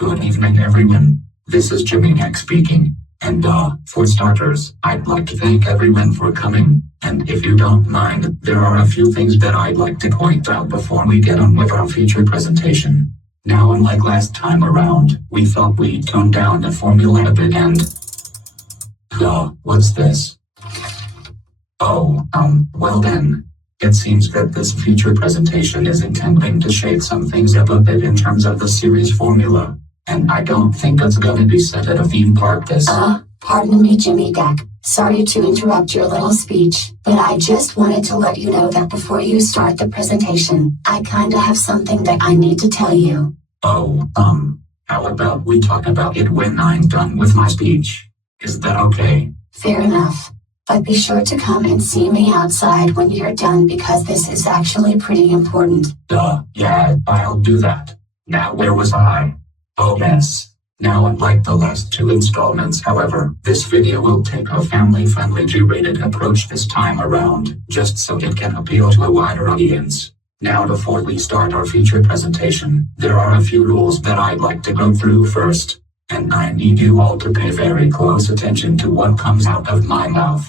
Good evening everyone. This is Jimmygak speaking. And for starters, I'd like to thank everyone for coming. And if you don't mind, there are a few things that I'd like to point out before we get on with our feature presentation. Now, unlike last time around, we thought we'd tone down the formula a bit and... what's this? Oh, well then. It seems that this feature presentation is intending to shake some things up a bit in terms of the series formula. And I don't think it's gonna be set at a theme park this... Pardon me, Jimmygak. Sorry to interrupt your little speech, but I just wanted to let you know that before you start the presentation, I kinda have something that I need to tell you. Oh, how about we talk about it when I'm done with my speech? Is that okay? Fair enough. But be sure to come and see me outside when you're done because this is actually pretty important. Yeah, I'll do that. Now where was I? Oh yes. Now unlike the last two installments however, this video will take a family-friendly G-rated approach this time around, just so it can appeal to a wider audience. Now before we start our feature presentation, there are a few rules that I'd like to go through first. And I need you all to pay very close attention to what comes out of my mouth.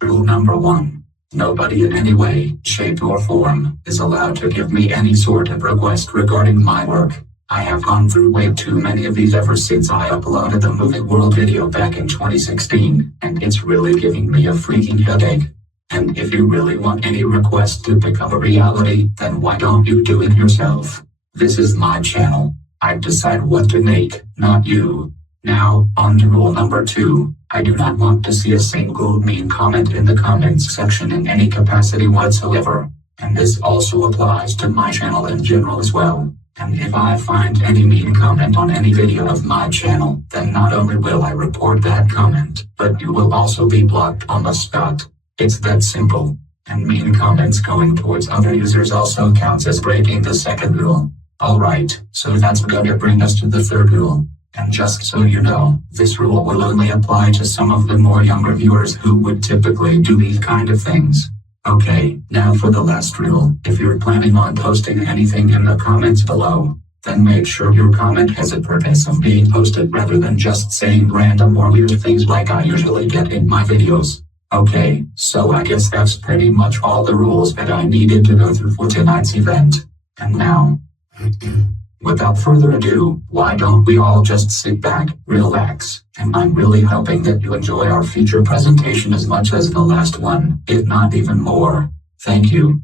Rule number 1. Nobody in any way, shape or form, is allowed to give me any sort of request regarding my work. I have gone through way too many of these ever since I uploaded the Movie World video back in 2016, and it's really giving me a freaking headache. And if you really want any request to become a reality, then why don't you do it yourself? This is my channel. I decide what to make, not you. Now, on to rule number 2. I do not want to see a single mean comment in the comments section in any capacity whatsoever. And this also applies to my channel in general as well. And if I find any mean comment on any video of my channel, then not only will I report that comment, but you will also be blocked on the spot. It's that simple. And mean comments going towards other users also counts as breaking the second rule. Alright, so that's gonna bring us to the third rule. And just so you know, this rule will only apply to some of the more younger viewers who would typically do these kind of things. Okay, now for the last rule. If you're planning on posting anything in the comments below, then make sure your comment has a purpose of being posted rather than just saying random or weird things like I usually get in my videos. Okay, so I guess that's pretty much all the rules that I needed to go through for tonight's event. And now, without further ado, why don't we all just sit back, relax, and I'm really hoping that you enjoy our feature presentation as much as the last one, if not even more. Thank you.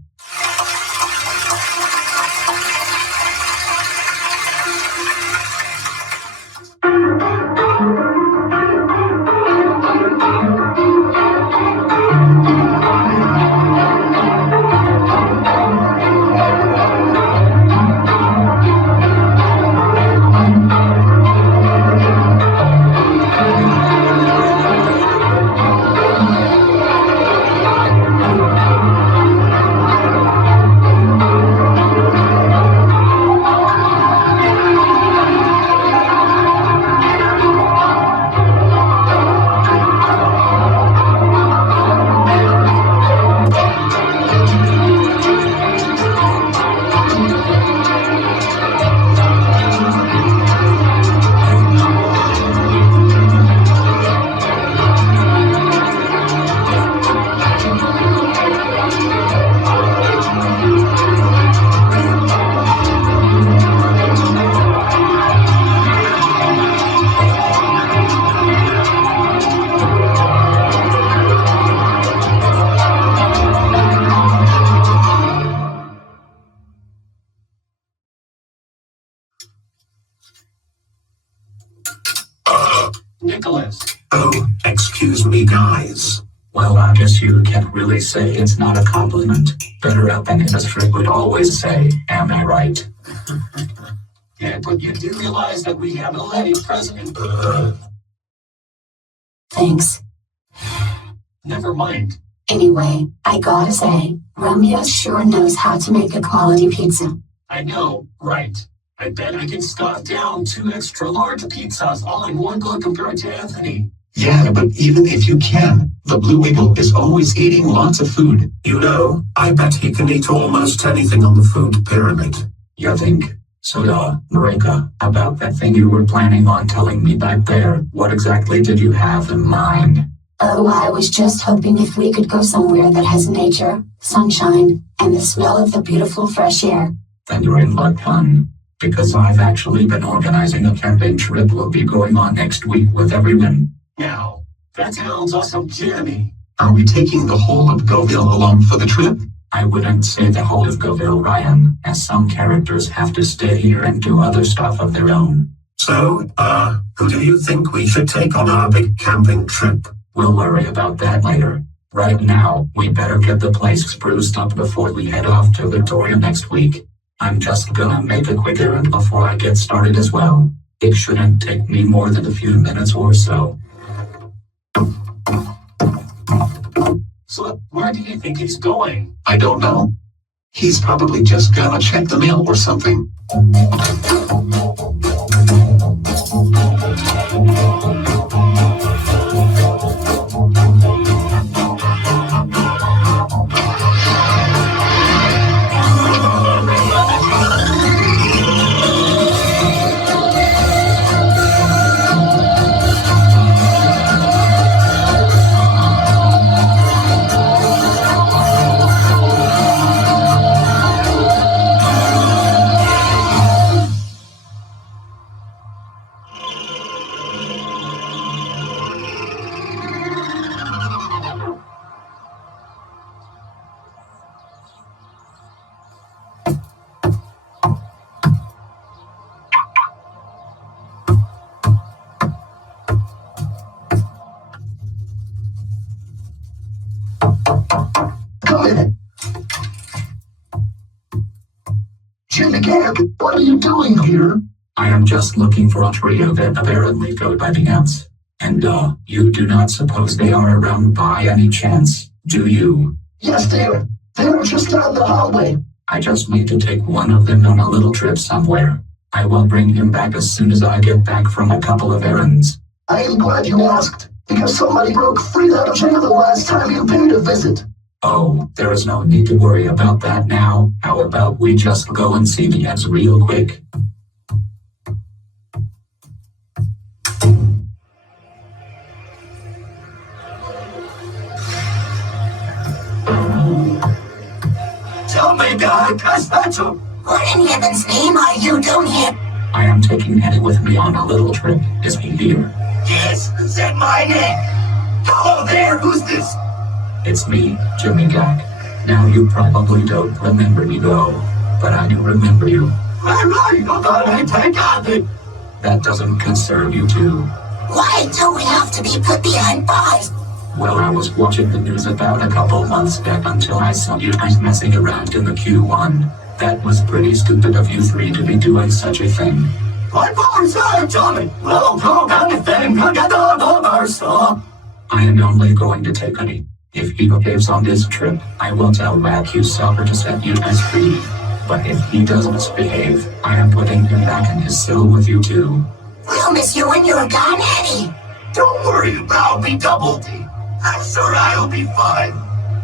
Oh, excuse me guys. Well, I guess you can't really say it's not a compliment. Better up than it as Fred would always say, am I right? Yeah, but you do realize that we have a lady president. Thanks. Never mind. Anyway, I gotta say, Romeo sure knows how to make a quality pizza. I know, right? I bet I can scarf down 2 extra large pizzas all in one go compared to Anthony. Yeah, but even if you can, the Blue Eagle is always eating lots of food. You know, I bet he can eat almost anything on the food pyramid. You think? So Marika, about that thing you were planning on telling me back there, what exactly did you have in mind? Oh, I was just hoping if we could go somewhere that has nature, sunshine, and the smell of the beautiful fresh air. Then you're in luck, hon. Because I've actually been organizing a camping trip we'll be going on next week with everyone. Now, that sounds awesome, Jimmy. Are we taking the whole of GoVille along for the trip? I wouldn't say the whole of GoVille, Ryan, as some characters have to stay here and do other stuff of their own. So, who do you think we should take on our big camping trip? We'll worry about that later. Right now, we better get the place spruced up before we head off to Victoria next week. I'm just gonna make a quick errand before I get started as well. It shouldn't take me more than a few minutes or so. So, where do you think he's going? I don't know. He's probably just gonna check the mail or something. Come in. Jimmygak, what are you doing here? I am just looking for a trio that apparently go by the ants. And you do not suppose they are around by any chance, do you? Yes, they're just down the hallway. I just need to take one of them on a little trip somewhere. I will bring him back as soon as I get back from a couple of errands. I am glad you asked, because somebody broke free out of jail the last time you paid a visit. Oh, there is no need to worry about that now. How about we just go and see the ants real quick? Tell me, guy, pass that to... What in heaven's name are you doing here? I am taking Eddy with me on a little trip. Is he here? Yes, said my name. Hello there, who's this? It's me, Jimmygak. Now you probably don't remember me though, but I do remember you. I got it. That doesn't concern you too. Why do we have to be put behind bars? Well, I was watching the news about a couple months back until I saw you guys messing around in the Q1. That was pretty stupid of you three to be doing such a thing. My powers are Tommy. Well, go down the thing. I got all our stuff. I am only going to take Eddy. If he behaves on this trip, I will tell Matthew Soccer to set you guys free. But if he doesn't misbehave, I am putting him back in his cell with you too. We'll miss you when you're gone, Eddy. Don't worry about me, Double D. I'm sure I'll be fine.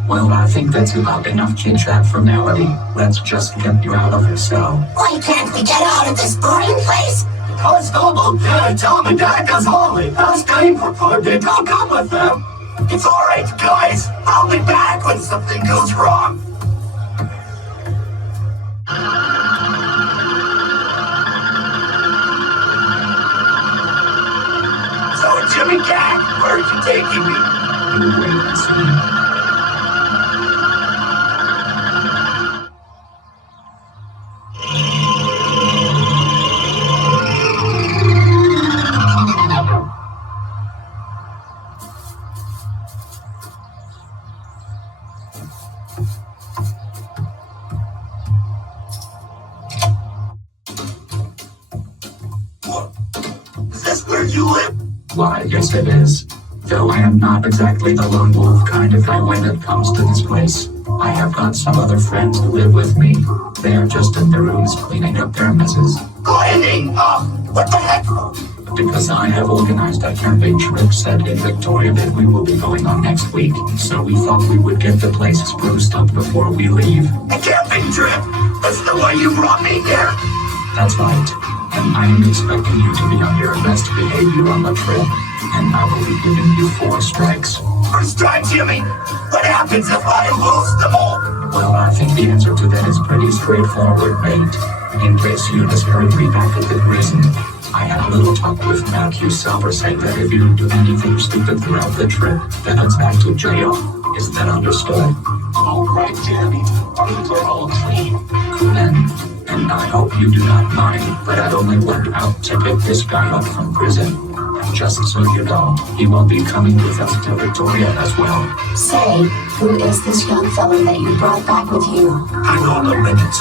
Well, I think that's about enough chit-chat for now, Eddy. Let's just get you out of your cell. Why can't we get out of this boring place? Because Double D told me that is holy. Asking for food, don't come with them. It's alright, guys. I'll be back when something goes wrong. So, Jimmygak, where are you taking me? You wait and see. Is this where you live? Why, yes it is. Though I am not exactly the lone wolf kind of guy when it comes to this place. I have got some other friends who live with me. They are just in their rooms cleaning up their messes. Cleaning up? What the heck? Because I have organized a camping trip set in Victoria that we will be going on next week. So we thought we would get the place spruced up before we leave. A camping trip? That's the way you brought me here? That's right. And I am expecting you to be on your best behavior on the trip. And I will be giving you 4 strikes. First time, Jimmy. What happens if I lose them all? Well, I think the answer to that is pretty straightforward, mate. In case you misheard me back at the prison, I had a little talk with Matthew Silver saying that if you do anything stupid throughout the trip, then it's back to jail. Is that understood? All right, Jimmy. Are all clean? Cool then. And I hope you do not mind, but I only went out to pick this guy up from prison. And just so you know, he will be coming with us to Victoria as well. Say, who is this young fella that you brought back with you? Hang on a minute.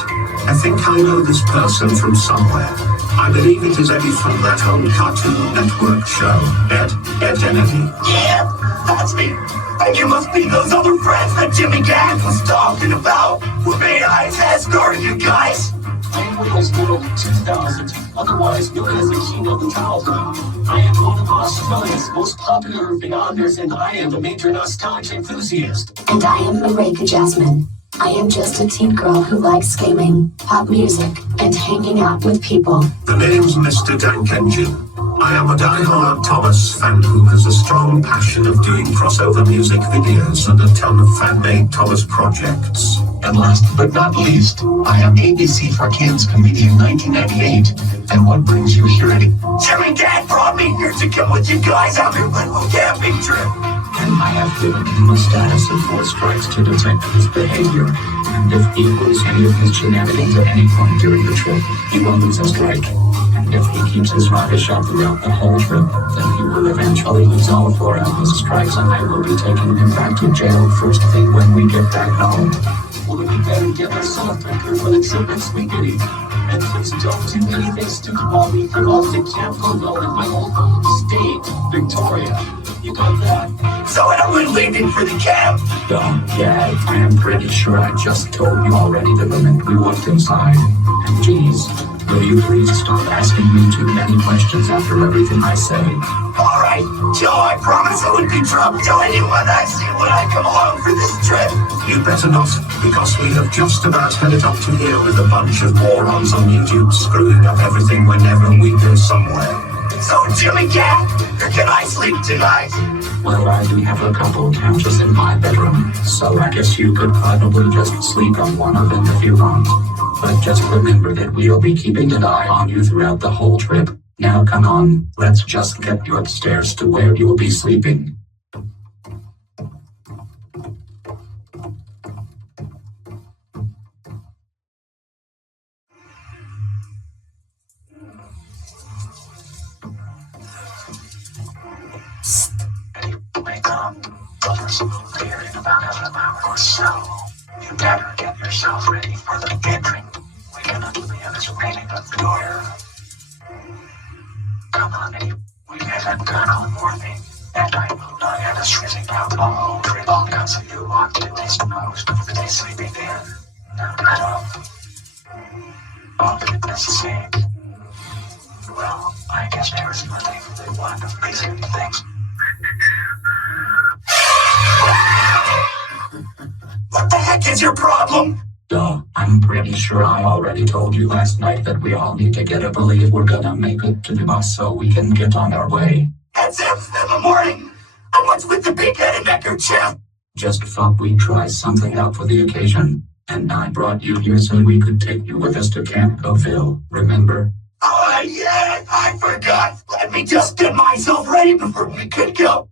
I think I know this person from somewhere. I believe it is Eddy from that old Cartoon Network show. Ed and Eddy. Yeah, that's me. And you must be those other friends that Jimmygak was talking about. Well, may I escort you guys? I am Will's World 2000, otherwise known as the King of the Childhood. I am one of Australia's most popular beyonders, and I am a major nostalgia enthusiast. And I am Marika Jasmine. I am just a teen girl who likes gaming, pop music, and hanging out with people. The name's Mr. Dank Engine. I am a die-hard Thomas fan who has a strong passion of doing crossover music videos and a ton of fan-made Thomas projects. And last but not least, I am ABC for Kids Comedian 1998. And what brings you here, Eddy? Jimmygak brought me here to come with you guys on your little camping trip. And I have given him a status of 4 strikes to detect his behavior. And if he pulls any of his shenanigans at any point during the trip, he will lose a strike. And if he keeps his rubbish up throughout the whole trip, then he will eventually lose all 4 of his strikes, and I will be taking him back to jail first thing when we get back home. Well, we better get ourselves prepared for the trip next week, Eddy. And please don't do anything stupid while we get off to Camp GoVille in my old state, Victoria. You got that? So are we leaving for the camp? Yeah, I am pretty sure I just told you already the moment we walked inside. And geez, will you please stop asking me too many questions after everything I say? Alright, Joe, I promise I wouldn't be trouble to anyone I see when I come along for this trip. You better not, because we have just about headed up to here with a bunch of morons on YouTube screwing up everything whenever we go somewhere. So, Jimmygak, where can I sleep tonight? Well, I do have a couple couches in my bedroom, so I guess you could probably just sleep on one of them if you want. But just remember that we'll be keeping an eye on you throughout the whole trip. Now come on, let's just get you upstairs to where you'll be sleeping. Eddy, wake up. Brothers will be here in about half an hour or so. You better get yourself ready for the gathering. We cannot be anticipating at the door. Come on, Eddy. We haven't gone on worthy. And I will not have us stressing out all trip on because you walked at least most of the day sleeping in. Not at all. All goodness sake. Well, I guess there's nothing but one of reason things. What the heck is your problem? I'm pretty sure I already told you last night that we all need to get a bully if we're gonna make it to the bus so we can get on our way. At 7 in the morning. And what's with the big-headed neckerchief? Just thought we'd try something out for the occasion. And I brought you here so we could take you with us to Camp GoVille, remember? Oh, yeah, I forgot. Let me just get myself ready before we could go.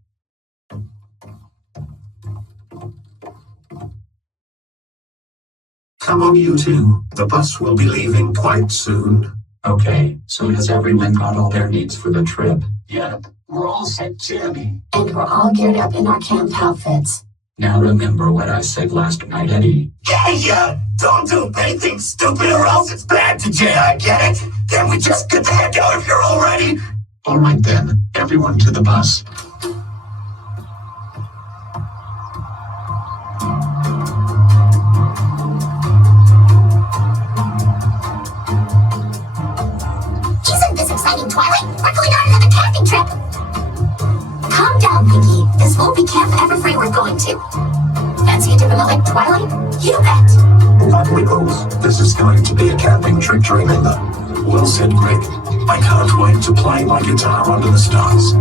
Come on, you two. The bus will be leaving quite soon. Okay, so has everyone got all their needs for the trip? Yep, we're all set, Jimmy. And we're all geared up in our camp outfits. Now remember what I said last night, Eddy. Yeah, don't do anything stupid or else it's bad to jail, I get it. Then we just get the heck out if you're all ready. Alright then, everyone to the bus. Isn't this exciting, Twilight? We're going on another camping trip. Calm down, Pinky. This won't be Camp Everfree we're going to. Fancy a dip in the lake, Twilight? You bet. Not wiggles. This is going to be a camping trip, remember? Well said, Greg. I can't wait to play my guitar under the stars.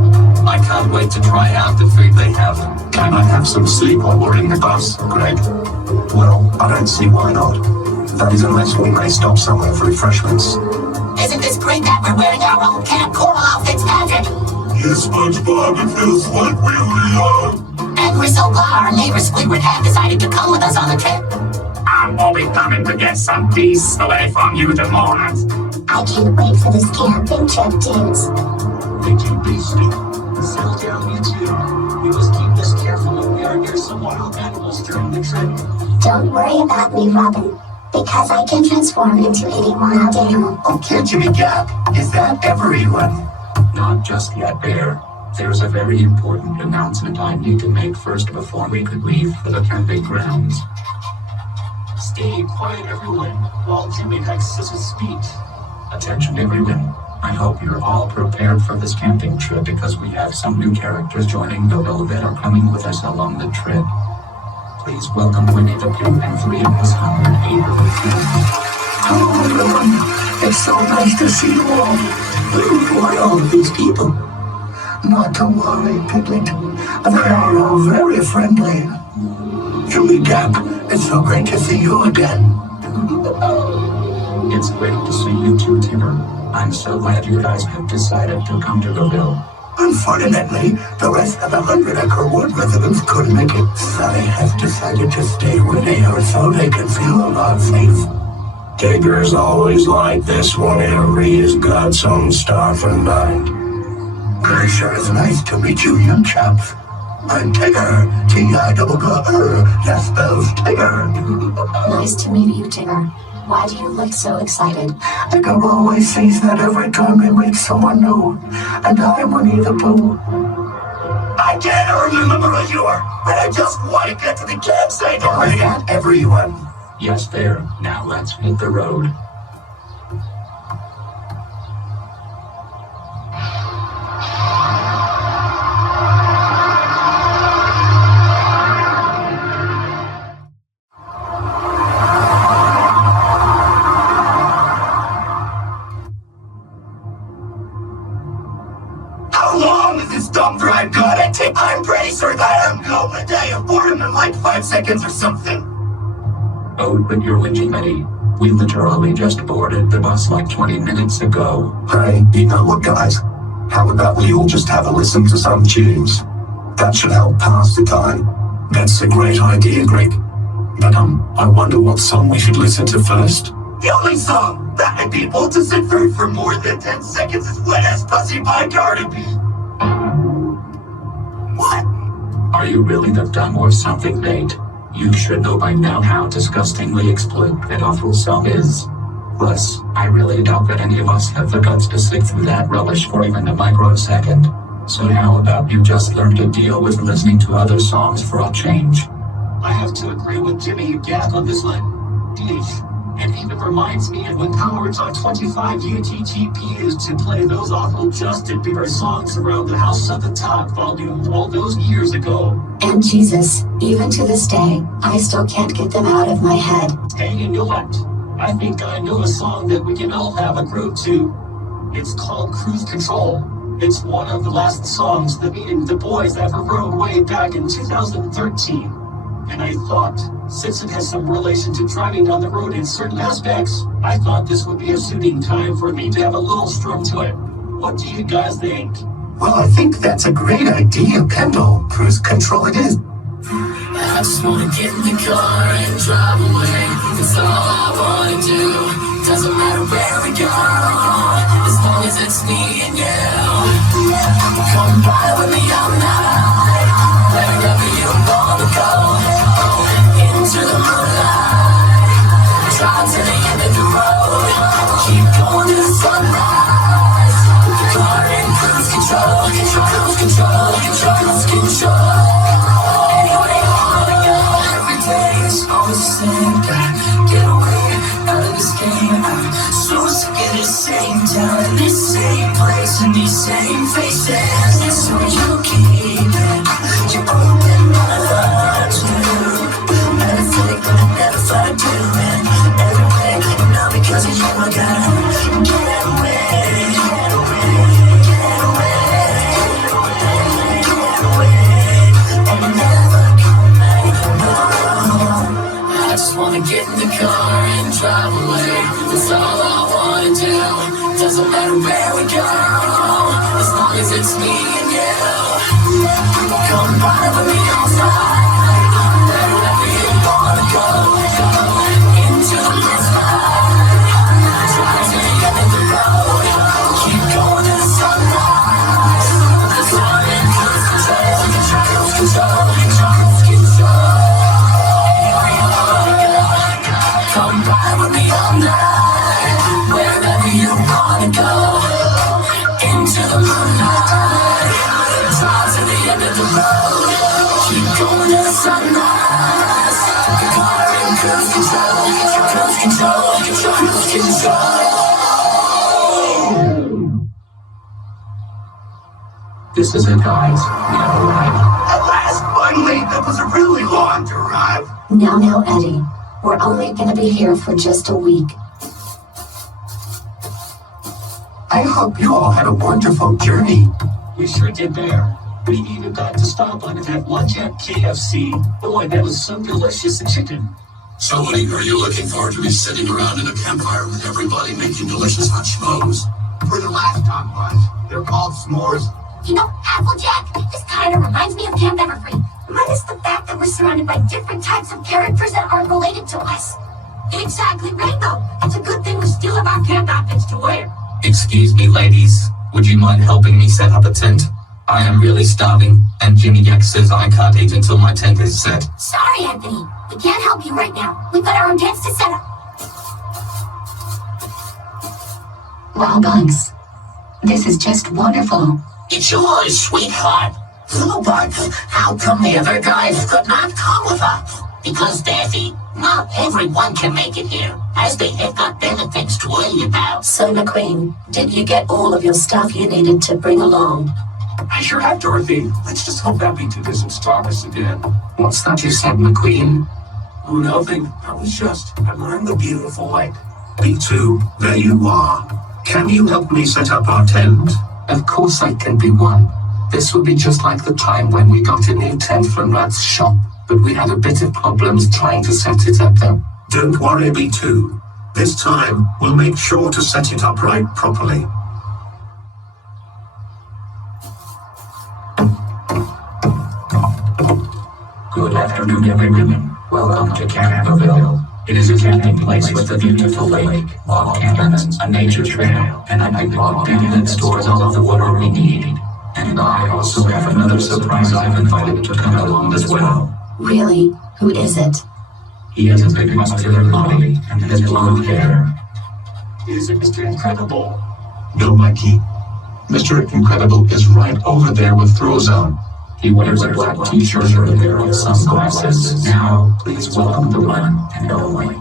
I can't wait to try out the food they have. Can I have some sleep while we're in the bus, Greg? Well, I don't see why not. That is unless we may stop somewhere for refreshments. Isn't this great that we're wearing our own Camp Coral outfits, Patrick? Yes, SpongeBob, it feels like we really are. And we're so glad our neighbor Squidward have decided to come with us on the trip. I'm only coming to get some peace away from you demons. I can't wait for this camping trip, dudes. Thank you, Beastie. Settle down, you two. We must keep this careful when we are near some wild animals during the trip. Don't worry about me, Robin, because I can transform into any wild animal. Okay, Jimmygak, is that everyone? Not just yet, Bear. There's a very important announcement I need to make first before we could leave for the camping grounds. Stay quiet, everyone, while Jimmygak says his speech. Attention, everyone. I hope you're all prepared for this camping trip because we have some new characters joining GoVille that are coming with us along the trip. Please welcome Winnie the Pooh and 3 of his 108 little friends. Hello, everyone. It's so nice to see you all. Who are all of these people? Not to worry, Piglet. They are all very friendly. Jimmygak, it's so great to see you again. It's great to see you too, Timber. I'm so glad you guys have decided to come to GoVille. Unfortunately, the rest of the 100-acre wood residents couldn't make it. Sally has decided to stay where they are so they can feel a lot safe. Tigger's always like this whenever he's got some stuff in mind. It sure is nice to meet you, young chaps. I'm Tigger, T-I-G-G-R, that spells Tigger. Nice to meet you, Tigger. Why do you look so excited? Tigger always says that every time we meet someone new, and I'm Winnie the Pooh. I can't hardly remember who you are, but I just want to get to the campsite already. Is that everyone? Yes, Bear. Now let's hit the road. How long is this dumb drive gonna take? I'm pretty sure that I'm going a day of boredom in like 5 seconds or something. Oh, but you're whinging, Eddy. We literally just boarded the bus like 20 minutes ago. Hey, you know what, guys? How about we all just have a listen to some tunes? That should help pass the time. That's a great idea, Greg. But I wonder what song we should listen to first. The only song that made people to sit through for more than 10 seconds is Wet Ass Pussy by Cardi B. What? Are you really that dumb or something, mate? You should know by now how disgustingly exploit that awful song is. Plus, I really doubt that any of us have the guts to stick through that rubbish for even a microsecond. So how about you just learn to deal with listening to other songs for a change? I have to agree with Jimmygak on this one. Yeesh. It even reminds me of when Howard's on 25 UTTP used to play those awful Justin Bieber songs around the House of the Top volume all those years ago. And Jesus, even to this day, I still can't get them out of my head. Hey, you know what? I think I know a song that we can all have a groove to. It's called Cruise Control. It's one of the last songs that me and the boys ever wrote way back in 2013. And I thought, since it has some relation to driving down the road in certain aspects, I thought this would be a suiting time for me to have a little strum to it. What do you guys think? Well, I think that's a great idea, Kendall. Cruise control it is. I just wanna get in the car and drive away. That's all I wanna do. Doesn't matter where we go, as long as it's me and you. Come by with me all night, wherever you wanna go. Into the moonlight, drive to the end of the road. Keep going to the sunrise. Put the car in cruise control, cruise control, cruise control. Anyway, you wanna go. Every day is always the same. Gotta get away out of this game. I'm so sick of this same town, in this same place, in these same faces. And so you keep it, you open my heart to. Never find doing everything, not because of you, I gotta get Doesn't matter where we go, as long as it's me and you. Come ride with me all night, wherever you wanna go. Into the misbehaves, drive to the end of the road. Keep going to the sunrise, the sun in cruise control. Cruise control, cruise control. Come ride with me all night, wherever you wanna go. Into the moonlight, drive to the end of the road. Keep going to the sunrise. The car in cruise control, cruise control, cruise control. This is it, guys. We have arrived. At last, finally, that was a really long drive. Now, Eddie. We're only gonna be here for just a week. I hope you all had a wonderful journey. We sure did there. We even got to stop on that lunch at KFC. Boy, that was so delicious, the chicken. So what are you looking forward to be sitting around in a campfire with everybody making delicious hot schmoes? For the last time was, they're called s'mores. You know, Applejack, this kind of reminds me of Camp Evergreen. Minus the fact that we're surrounded by different types of characters that aren't related to us. Exactly, Rainbow. It's a good thing we still have our camp outfits to wear. Excuse me, ladies. Would you mind helping me set up a tent? I am really starving, and Jimmygak says I can't eat until my tent is set. Sorry, Anthony. We can't help you right now. We've got our own tents to set up. Wow, Bugs. This is just wonderful. It's yours, sweetheart. Oh, but how come the other guys could not come with us? Because, Daffy, not everyone can make it here, as they have got benefits to worry about. So, McQueen, did you get all of your stuff you needed to bring along? I sure have, Dorothy. Let's just hope that B2 doesn't starve us again. What's that you said, McQueen? Oh, nothing. I was just admiring the beautiful light. B2, there you are. Can you help me set up our tent? Of course I can be one. This will be just like the time when we got a new tent from Rat's shop, but we had a bit of problems trying to set it up though. Don't worry, B2. This time, we'll make sure to set it up right properly. Good afternoon, everyone. Welcome to GoVille. It is a camping place with a beautiful lake, log cabins, a nature trail, and a big log cabin that stores all of the water we need. And I also have another surprise I've invited to come along as well. Really? Who is it? He has a big muscular body and has blonde hair. Is it Mr. Incredible? No, Mikey. Mr. Incredible is right over there with Throwzone. He wears a black t-shirt and a pair of sunglasses. Now, please welcome the one and only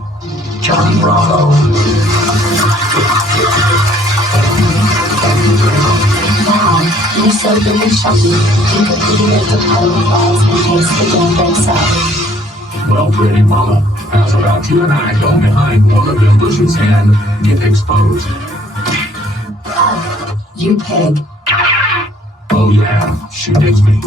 Johnny Bravo. Wow, you're so really shocking. You could create the pile of walls in case the dam breaks up. Well, pretty mama, how's about you and I go behind one of them bushes and get exposed? You pig. Oh yeah, she digs me.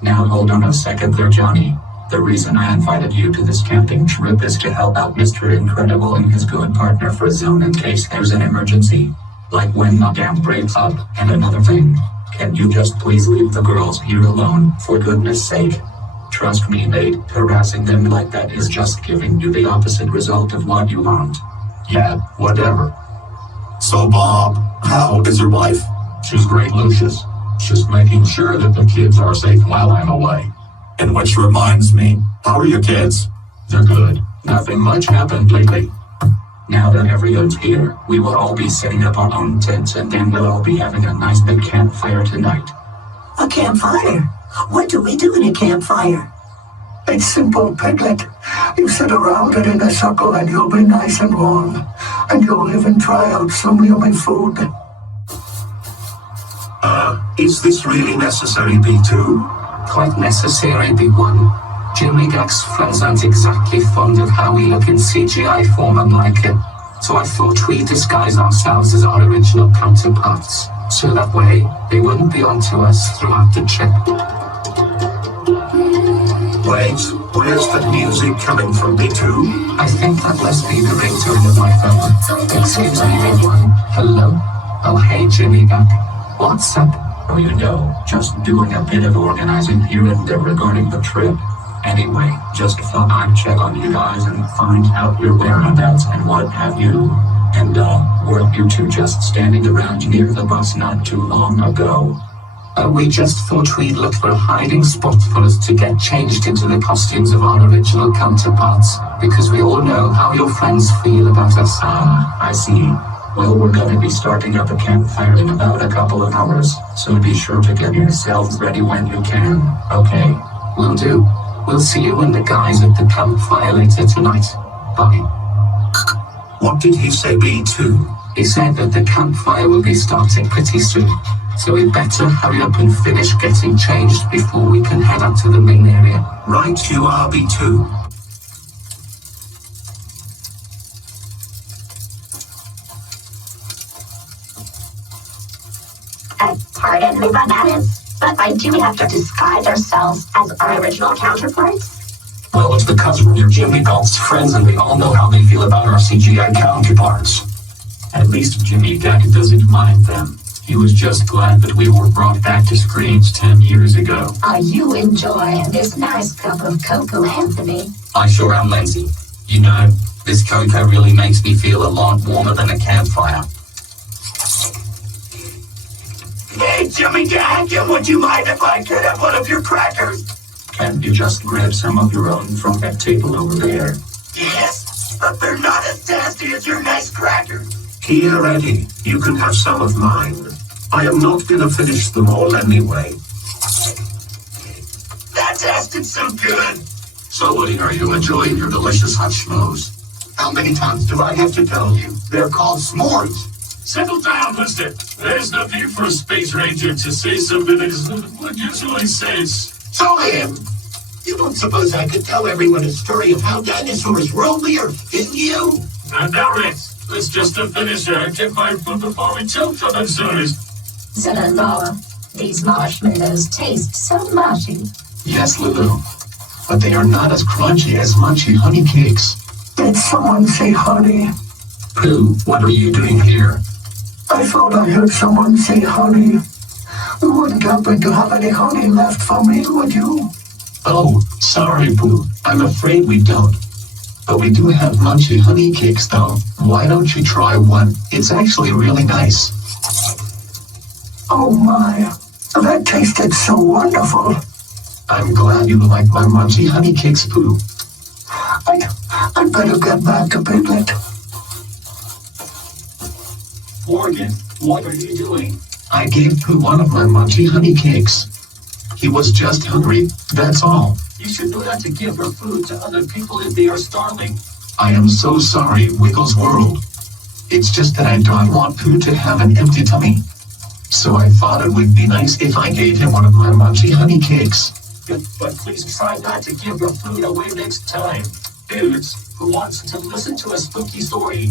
Now hold on a second there, Johnny. The reason I invited you to this camping trip is to help out Mr. Incredible and his good partner for Zone in case there's an emergency. Like when the dam breaks up, and another thing. Can you just please leave the girls here alone, for goodness sake? Trust me, mate, harassing them like that is just giving you the opposite result of what you want. Yeah, whatever. So, Bob, how is your wife? She's great, Lucius. Just making sure that the kids are safe while I'm away. And which reminds me, how are your kids? They're good. Nothing much happened lately. Now that everyone's here, we will all be setting up our own tents and then we'll all be having a nice big campfire tonight. A campfire? What do we do in a campfire? It's simple, Piglet. You sit around it in a circle and you'll be nice and warm. And you'll even try out some yummy food. Is this really necessary, B2? Quite necessary, B1. Jimmygak's friends aren't exactly fond of how we look in CGI form unlike it. So I thought we'd disguise ourselves as our original counterparts. So that way, they wouldn't be onto us throughout the trip. Wait, where's that music coming from, B2? I think that must be the ringtone of my phone. Excuse me, everyone. Hello? Oh hey Jimmygak. What's up? Oh you know, just doing a bit of organizing here and there regarding the trip. Anyway, just thought I'd check on you guys and find out your whereabouts and what have you. And weren't you two just standing around near the bus not too long ago? We just thought we'd look for a hiding spot for us to get changed into the costumes of our original counterparts, because we all know how your friends feel about us. Ah, I see. Well, we're gonna be starting up a campfire in about a couple of hours, so be sure to get yourselves ready when you can, okay? Will do. We'll see you and the guys at the campfire later tonight. Bye. What did he say, B2? He said that the campfire will be starting pretty soon, so we better hurry up and finish getting changed before we can head out to the main area. Right, you are B2. Pardon me, but that is. But why do we have to disguise ourselves as our original counterparts? Well, it's because we're your Jimmygak's friends and we all know how they feel about our CGI counterparts. At least Jimmygak doesn't mind them. He was just glad that we were brought back to screens 10 years ago. Are you enjoying this nice cup of cocoa, Anthony? I sure am, Lindsay. You know, this cocoa really makes me feel a lot warmer than a campfire. Hey, Jimmygak, would you mind if I could have one of your crackers? Can't you just grab some of your own from that table over there? Yes, but they're not as tasty as your nice crackers. Here, Eddy, you can have some of mine. I am not gonna finish them all anyway. That tasted so good. So, Woody, are you enjoying your delicious hot schmoes? How many times do I have to tell you? They're called s'mores. Settle down, mister. There's no need for a space ranger to say something that isn't what usually says. So him. You don't suppose I could tell everyone a story of how dinosaurs roamed the earth, didn't you? And now, Rex, let's just finish our campfire food before we choke on ourselves. Son-in-law, these marshmallows taste so mushy. Yes, Lulu. But they are not as crunchy as munchy honey cakes. Did someone say honey? Pooh, what are you doing here? I thought I heard someone say honey. You wouldn't happen to have any honey left for me, would you? Oh, sorry, Pooh. I'm afraid we don't. But we do have munchy honey cakes, though. Why don't you try one? It's actually really nice. Oh my, that tasted so wonderful. I'm glad you like my munchy honey cakes, Pooh. I'd better get back to Piglet. Morgan, what are you doing? I gave Pooh one of my munchy honey cakes. He was just hungry, that's all. You should know not to give your food to other people if they are starving. I am so sorry, Wiggles World. It's just that I don't want Pooh to have an empty tummy. So I thought it would be nice if I gave him one of my munchy honey cakes. But please try not to give your food away next time. Dudes, who wants to listen to a spooky story?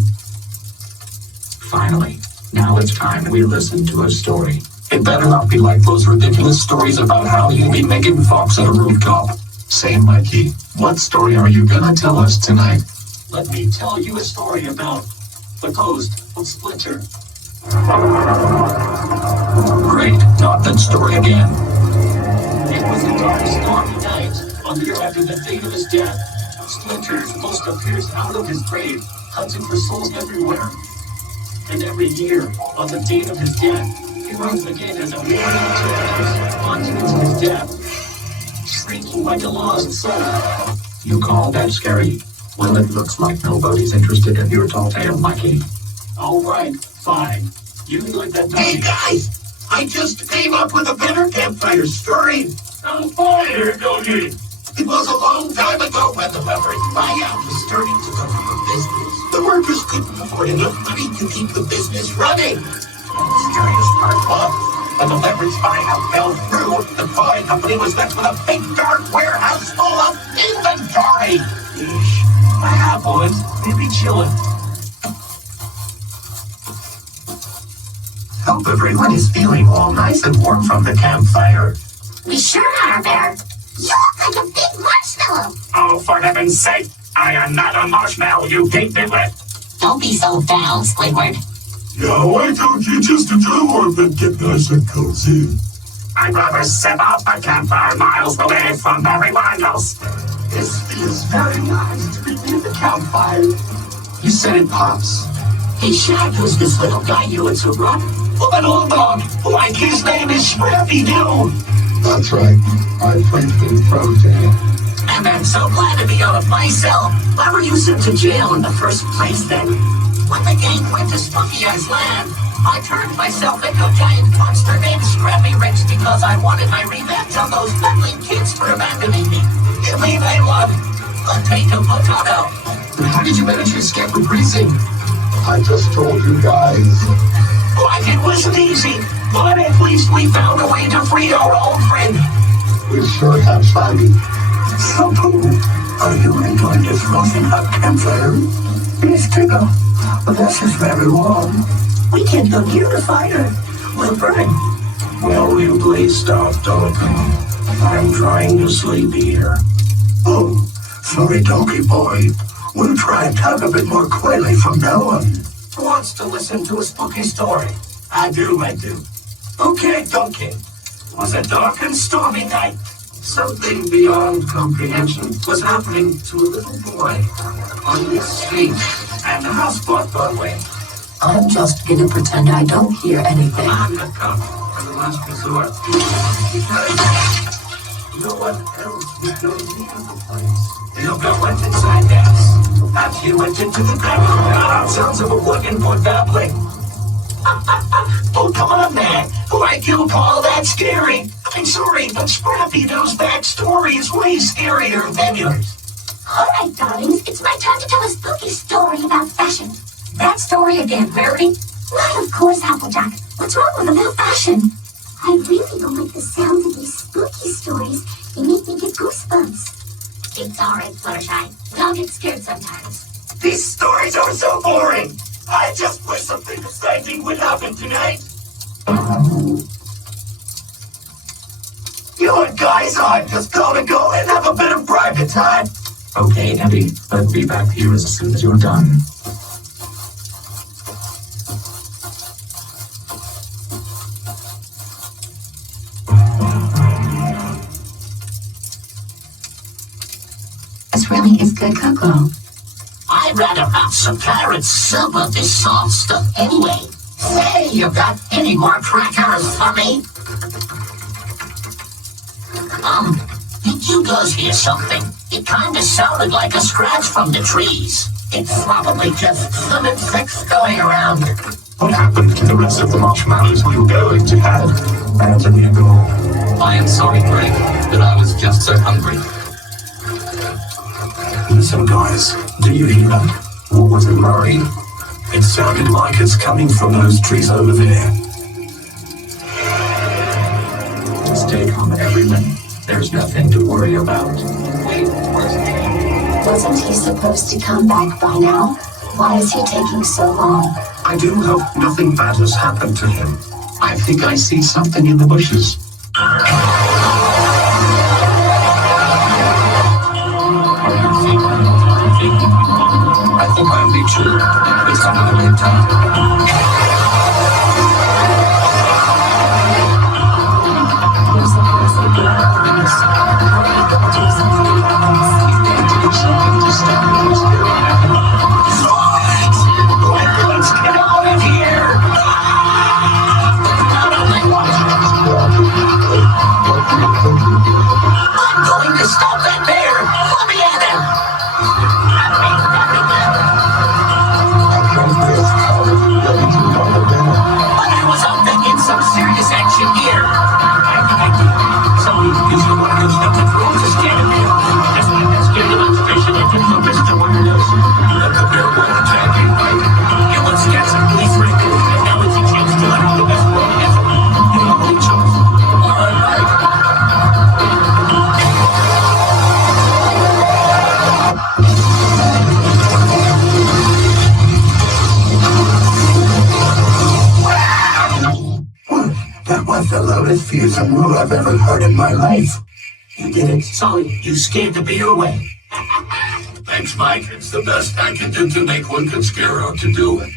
Finally, now it's time we listen to a story. It better not be like those ridiculous stories about how you meet Megan Fox at a rooftop. Say, Mikey, what story are you gonna tell us tonight? Let me tell you a story about the ghost of Splinter. Great, not that story again. It was a dark, stormy night on the year after the date of his death. Splinter's ghost appears out of his grave, hunting for souls everywhere. And every year, on the date of his death, he runs again as a man haunting into his death, shrieking like a lost soul. You call that scary? Well, it looks like nobody's interested in your tall tale, Mikey. All right, fine. You like that? Hey guys, I just came up with a better campfire story. I'm fire, don't you? It was a long time ago when the leverage buyout was starting to go out of business. The workers couldn't afford enough money to keep the business running. The scariest part was, when the leverage buyout fell through, the toy company was left with a big dark warehouse full of inventory. Yeesh. Ah, boys, they be chillin'. Hope everyone is feeling all nice and warm from the campfire. We sure are, Bear. You look like a big marshmallow. Oh, for heaven's sake, I am not a marshmallow, you hate me with. Don't be so down, Squidward. Yeah, why don't you just adore and get nice and cozy? I'd rather sit off the campfire miles away from everyone else. This feels very nice to be near the campfire. You said it, Pops. Hey, Shaq, who's this little guy you and to run? Oh, an old dog. Like his name is Scrappy Doo. That's right. I frankly froze him. And I'm so glad to be out of my cell. Why were you sent to jail in the first place then? When the gang went to Spooky Eyes Land, I turned myself into a giant monster named Scrappy Rex because I wanted my revenge on those meddling kids for abandoning me. You mean I won? Potato, potato. How did you manage to escape from freezing? I just told you guys. Like it wasn't easy, but at least we found a way to free our old friend. We sure have, Spidey. So, Pooh, are you enjoying this frozen hot campfire? Please take a... This is very warm. We can't go near the fire. We'll burn. Well, you please stop talking. I'm trying to sleep here. Oh, sorry, Donkey Boy. We'll try and talk a bit more quietly from now on. Who wants to listen to a spooky story? I do. Okay, Donkey. It was a dark and stormy night. Something beyond comprehension was happening to a little boy on the street and the houseboat runway. I'm just gonna pretend I don't hear anything. I'm the cop for the last resort. Because no one else would know the other place. Yoga went inside dance. And he went into the back. Sounds of a wooden board babbling. Oh, come on, man. Like you call that scary? I'm sorry, but Scrappy Doo's backstory is way scarier than yours. Alright, darlings, it's my turn to tell a spooky story about fashion. That story again, Verity? Why, of course, Applejack. What's wrong with about fashion? I really don't like the sound of these spooky stories. They make me get goosebumps. It's alright, Fluttershy. We all get scared sometimes. These stories are so boring. I just wish something exciting would happen tonight. You and guys, I'm just gonna go and have a bit of private time. Okay, Eddy, I'll be back here as soon as you're done. This really is good cocoa. I'd rather have some carrots, some of this soft stuff anyway. Say, you got any more crackers for me? Did you guys hear something? It kinda sounded like a scratch from the trees. It's probably just some insects going around. What happened to the rest of the marshmallows we were going to have? Anthony and all. I am sorry, Greg, but I was just so hungry. Listen, guys, do you hear that? What was it, Murray? It sounded like it's coming from those trees over there. Stay calm, everyone. There's nothing to worry about. Wait, where's Eddy? Wasn't he supposed to come back by now? Why is he taking so long? I do hope nothing bad has happened to him. I think I see something in the bushes. I think I'll be true. It's another time. There's a person behind this. How are you gonna do something about this? Something to stop me. Let's get out of here! I'm going to stop that bear! Let me at him! But I was out thinking some serious action here. So use the one who's got the rules to stand there. Just like that scary demonstration I took from Mr. Wonders. Let the bear win attacking, right? You once get some police record, and now it's a chance to learn the best way ever. You have only choice. All right. That was the loudest fearsome roar I've ever heard in my life. You did it, Sully. You scared the bear away. Thanks, Mike. It's the best I can do to make one good scare out to do it.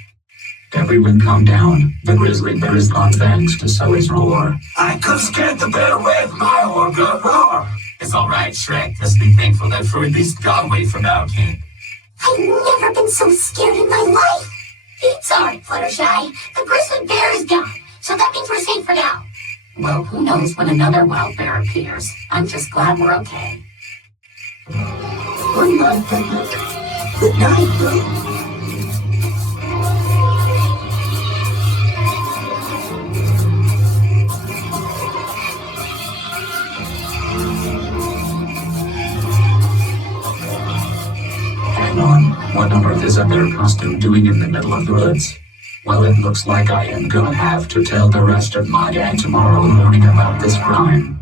Everyone calm down. The grizzly bear is gone thanks to Sully's roar. I could scare the bear away with my organ roar. It's alright, Shrek. Let's be thankful that for at least gone away from our king. I've never been so scared in my life. It's alright, Fluttershy. The grizzly bear is gone, so that means we're safe for now. Well, who knows when another wild bear appears. I'm just glad we're okay. Good night, Eddy. Good night, though. Hang on, what on earth is a bear costume doing in the middle of the woods? Well, it looks like I am gonna have to tell the rest of my gang tomorrow morning about this crime.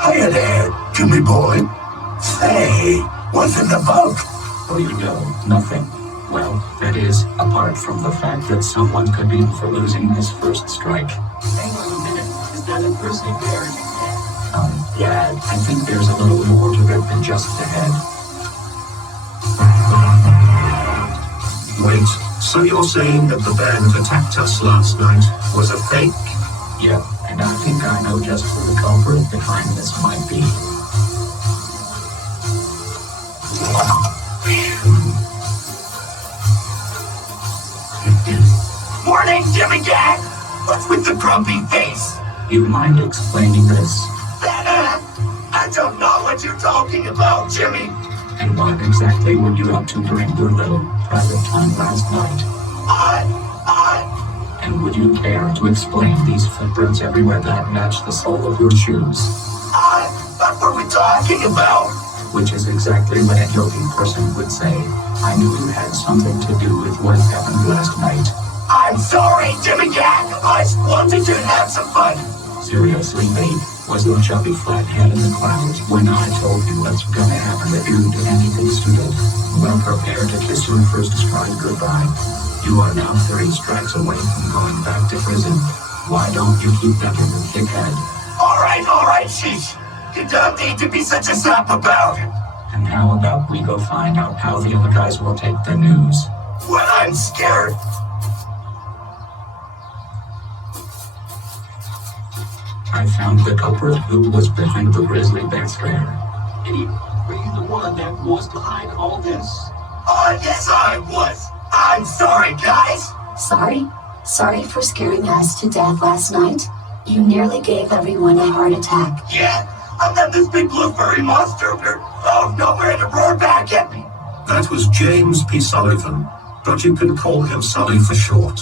Hiya there, Jimmy boy. Say, what's in the boat? Oh, you know, nothing. Well, that is, apart from the fact that someone could be for losing his first strike. Hang on a minute. Is that a grizzly bear? Yeah, I think there's a little more to it than just the head. Wait, so you're saying that the bear that attacked us last night was a fake? Yep, and I think I know just who the culprit behind this might be. Morning, Jimmygak! What's with the grumpy face? You mind explaining this? I don't know what you're talking about, Jimmy. And what exactly were you up to during your little private time last night? And would you care to explain these footprints everywhere that match the sole of your shoes? What were we talking about? Which is exactly what a guilty person would say. I knew you had something to do with what happened last night. I'm sorry, Jimmygak. I just wanted to have some fun. Seriously, babe, was the chubby flathead in the clouds when I told you what's gonna happen if you do anything stupid? Well, prepare to kiss your first strike goodbye. You are now 3 strikes away from going back to prison. Why don't you keep that in your thick head? Alright, sheesh. You don't need to be such a sap about it. And how about we go find out how the other guys will take the news? When I'm scared. I found the culprit who was behind the grizzly bear scare. Eddy, were you the one that was behind all this? Yes, I was. I'm sorry, guys. Sorry? Sorry for scaring us to death last night? You nearly gave everyone a heart attack. Yeah, and then this big blue furry monster appeared out of nowhere to roar back at me. That was James P. Sullivan, but you can call him Sully for short.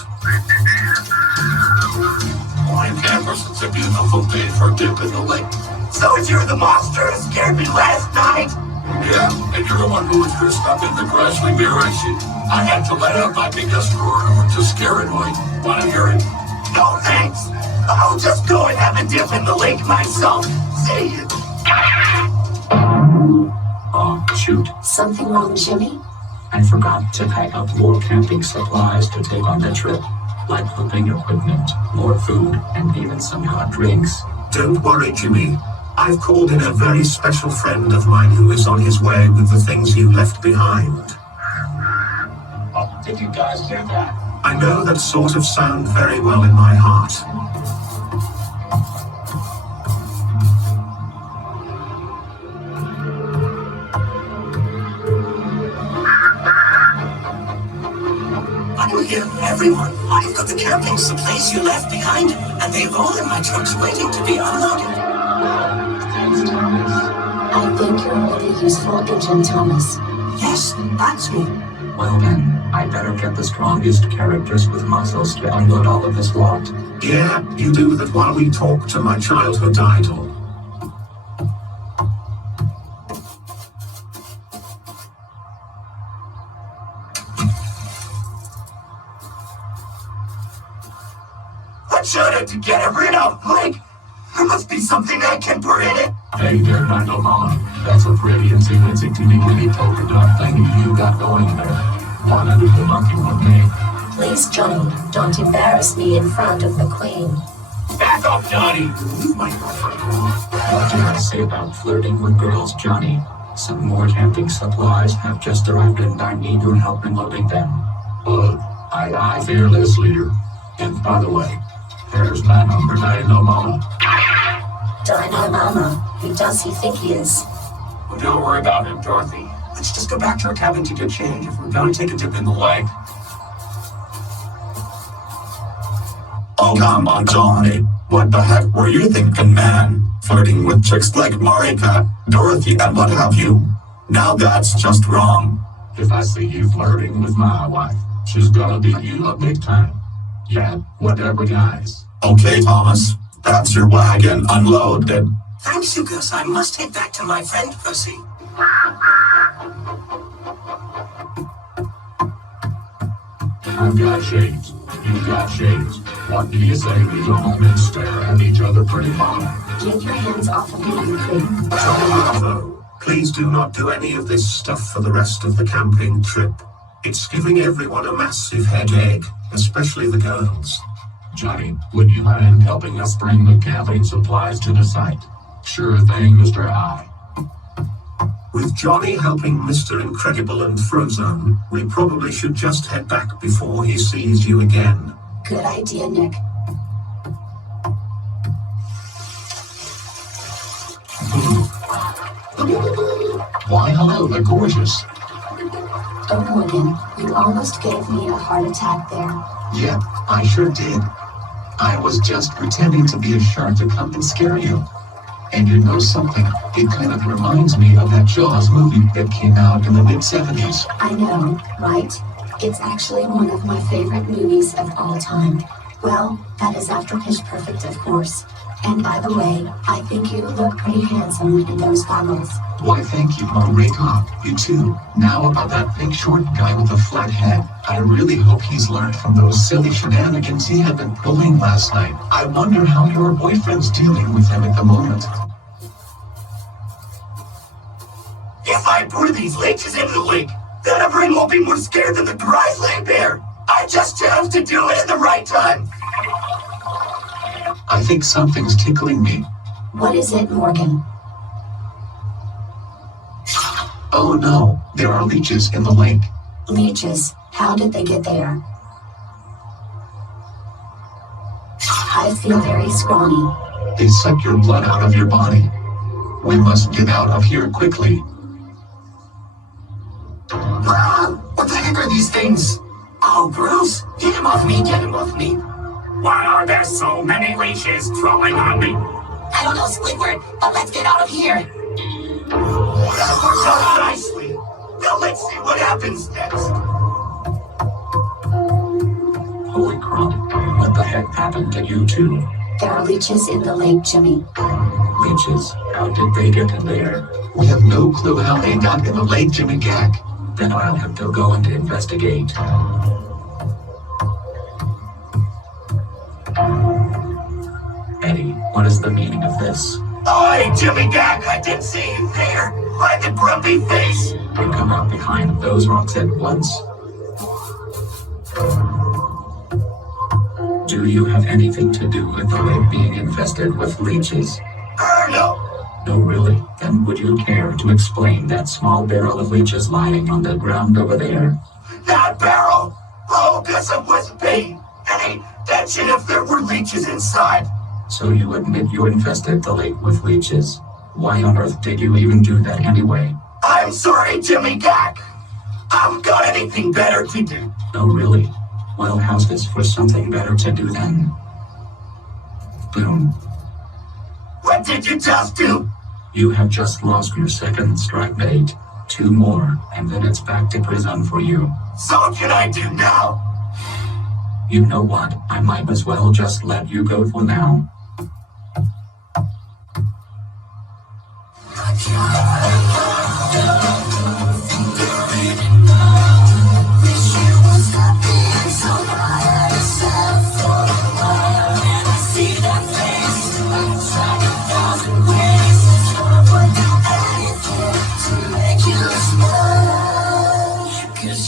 Morning, campers. It's a beautiful day for a dip in the lake. So you're the monster who scared me last night? Yeah, and you're the one who was dressed up in the grassy mirror exit. I had to let out my biggest roar to scare it, boy. Wanna hear it? No, thanks. I'll just go and have a dip in the lake myself. See you. Oh, shoot. Something wrong, Jimmy? I forgot to pack up more camping supplies to take on the trip. Like cooking equipment, more food, and even some hot drinks. Don't worry, Jimmy. I've called in a very special friend of mine who is on his way with the things you left behind. Oh, did you guys hear that? I know that sort of sound very well in my heart. I'm here, everyone. I've got the camping supplies you left behind, and they're all in my trucks waiting to be unloaded. Thanks, Thomas. I think you're a really useful agent, Thomas. Yes, that's me. Well then, I better get the strongest characters with muscles to unload all of this lot. Yeah, you do that while we talk to my childhood idol. What should I to get it rid of? Like, there must be something I can put in it. Hey there, Randall Mama. That's a pretty insignificant teeny polka dot thing you got going there. Wanna do the monkey with me? Please, Johnny, don't embarrass me in front of the Queen. Back off, Johnny! My girlfriend. What did I say about flirting with girls, Johnny? Some more camping supplies have just arrived and I need your help in loading them. I fearless leader. And by the way, there's my number 9 no mama. Dino Mama, who does he think he is? Well, don't worry about him, Dorothy. Let's just go back to our cabin to get change if we're gonna take a dip in the lake. Oh, come on, Johnny. What the heck were you thinking, man? Flirting with chicks like Marika, Dorothy, and what have you? Now that's just wrong. If I see you flirting with my wife, she's gonna beat you up big time. Yeah, whatever, guys. Okay, Thomas. That's your wagon unloaded. Thanks, you Gus. I must head back to my friend Percy. I've got shades. You've got shades. What do you say we go home and stare at each other pretty long? Get your hands off of me, you creep. Bravo. Please do not do any of this stuff for the rest of the camping trip. It's giving everyone a massive headache, especially the girls. Johnny, would you mind helping us bring the camping supplies to the site? Sure thing, Mr. I. With Johnny helping Mr. Incredible and Frozone, we probably should just head back before he sees you again. Good idea, Nick. Why, hello, the gorgeous. Oh, Morgan, you almost gave me a heart attack there. Yep, I sure did. I was just pretending to be a shark to come and scare you. And you know something? It kind of reminds me of that Jaws movie that came out in the mid-70s. I know, right? It's actually one of my favorite movies of all time. Well, that is after Pitch Perfect, of course. And by the way, I think you look pretty handsome in those goggles. Why, thank you, Marika. You too. Now about that big short guy with the flat head. I really hope he's learned from those silly shenanigans he had been pulling last night. I wonder how your boyfriend's dealing with him at the moment. If I put these leeches into the lake, then everyone won't be more scared than the grizzly bear. I just have to do it at the right time. I think something's tickling me. What is it, Morgan? Oh no, there are leeches in the lake. Leeches? How did they get there? I feel very scrawny. They suck your blood out of your body. We must get out of here quickly. Ah, what the heck are these things? Oh, Bruce, get him off me, get him off me. Why are there so many leashes crawling on me? I don't know Squidward, but let's get out of here. That worked out nicely. Now let's see what happens next. Holy crap. What the heck happened to you two? There are leeches in the lake, Jimmy. Leeches? How did they get in there? We have no clue how they got in the lake, Jimmygak. Then I'll have to go and investigate. Eddie, what is the meaning of this? Oi, Jimmygak, I did see you there. By the grumpy face. They come out behind those rocks at once. Do you have anything to do with the lake being infested with leeches? No. No, really? Then would you care to explain that small barrel of leeches lying on the ground over there? That barrel? Oh, guess it was bait. Hey, that shit if there were leeches inside. So you admit you infested the lake with leeches. Why on earth did you even do that anyway? I'm sorry, Jimmygak. I've got anything better to do. Oh, really? Well, how's this for something better to do then? Boom. What did you just do? You have just lost your second strike bait. 2 more, and then it's back to prison for you. So what can I do now? You know what? I might as well just let you go for now.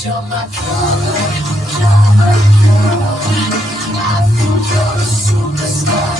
You're my girl, I think you're a superstar.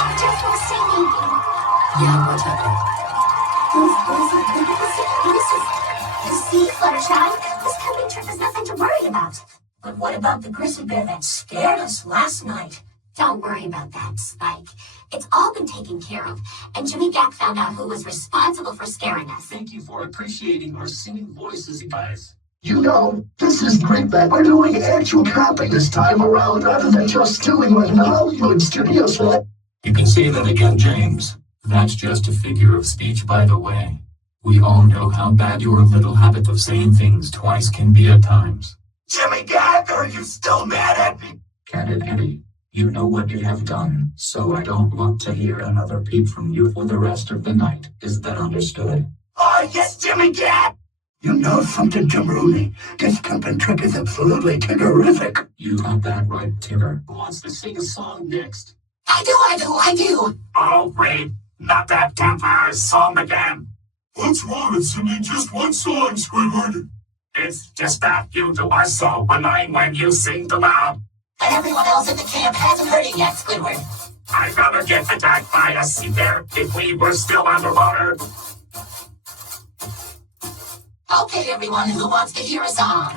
Wonderful singing. Yeah, what happened? Those boys have beautiful singing voices. You see, Fluttershy, this camping trip is nothing to worry about. But what about the grizzly bear that scared us last night? Don't worry about that, Spike. It's all been taken care of, and Jimmygak found out who was responsible for scaring us. Thank you for appreciating our singing voices, guys. You know, this is great that we're doing actual camping this time around rather than just doing like in the Hollywood studios. You can say that again, James. That's just a figure of speech, by the way. We all know how bad your little habit of saying things twice can be at times. Jimmygak, are you still mad at me? Get it, Eddy? You know what you have done, so I don't want to hear another peep from you for the rest of the night. Is that understood? Oh, yes, Jimmygak! You know something, Jimrooney? This camping trip is absolutely terrific. You got that right, Tigger. Who wants to sing a song next? I do. Oh, great. Not that campfire song again. What's wrong with singing just one song, Squidward? It's just that you do are so annoying when you sing too loud. But everyone else in the camp hasn't heard it yet, Squidward. I'd rather get attacked by a sea bear if we were still underwater. Okay, everyone who wants to hear a song.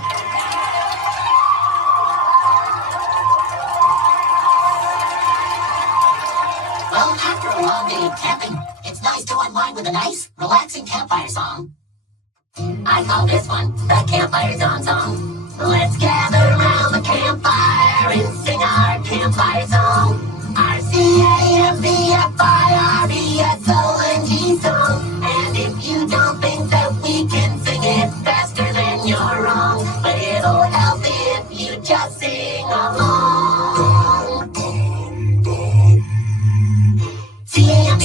Well, after a long day of camping, it's nice to unwind with a nice, relaxing campfire song. I call this one the Campfire Song. Let's gather around the campfire and sing our campfire song. RCAMPFIRESONG song. And if you don't think that we can sing it faster, then you're wrong. But it'll help if you just sing along. CAMPFIRESONG song.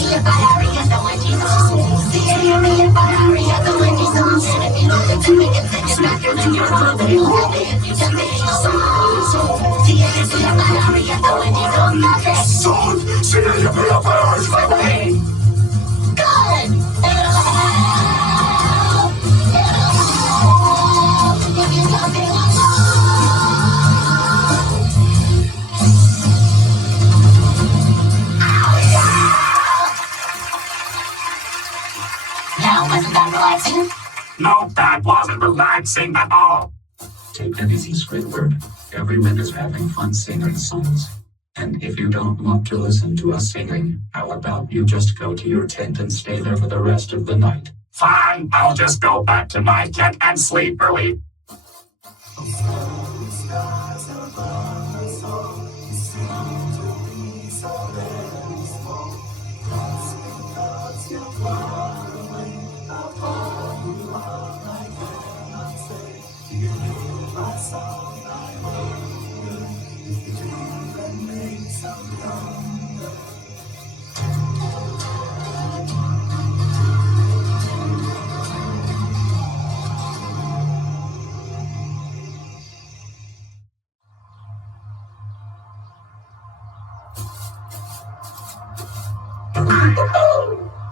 CAMPFIRESONG song. And if you don't think that we can sing it faster, then you're wrong. But it'll help if you just sing along. CAMPFIRESONG song. Song, sing it, you pay up my arms, my way. Good! It'll help! If you just sing along. Now, wasn't that relaxing? No, that wasn't relaxing at all. Take it easy, Squidward. Everyone is having fun singing songs. And if you don't want to listen to us singing, how about you just go to your tent and stay there for the rest of the night? Fine, I'll just go back to my tent and sleep early.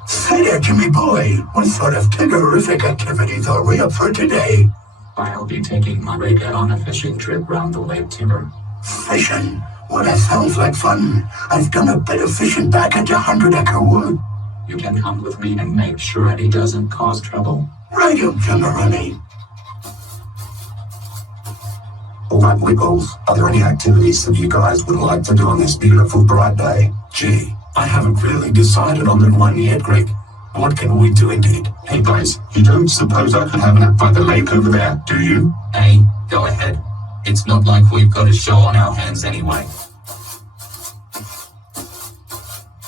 Say there, Jimmy boy, what sort of terrific activities are we up for today? I'll be taking my rig on a fishing trip round the lake, Timber. Fishing? Well, that sounds like fun. I've done a bit of fishing back at the 100-acre wood. You can come with me and make sure Eddy doesn't cause trouble. Right, you Jimmerunny. All right, Wiggles, are there any activities that you guys would like to do on this beautiful bright day? Gee, I haven't really decided on that one yet, Greg. What can we do indeed? Hey guys, you don't suppose I could have a nap by the lake over there, do you? Hey, go ahead. It's not like we've got a show on our hands anyway.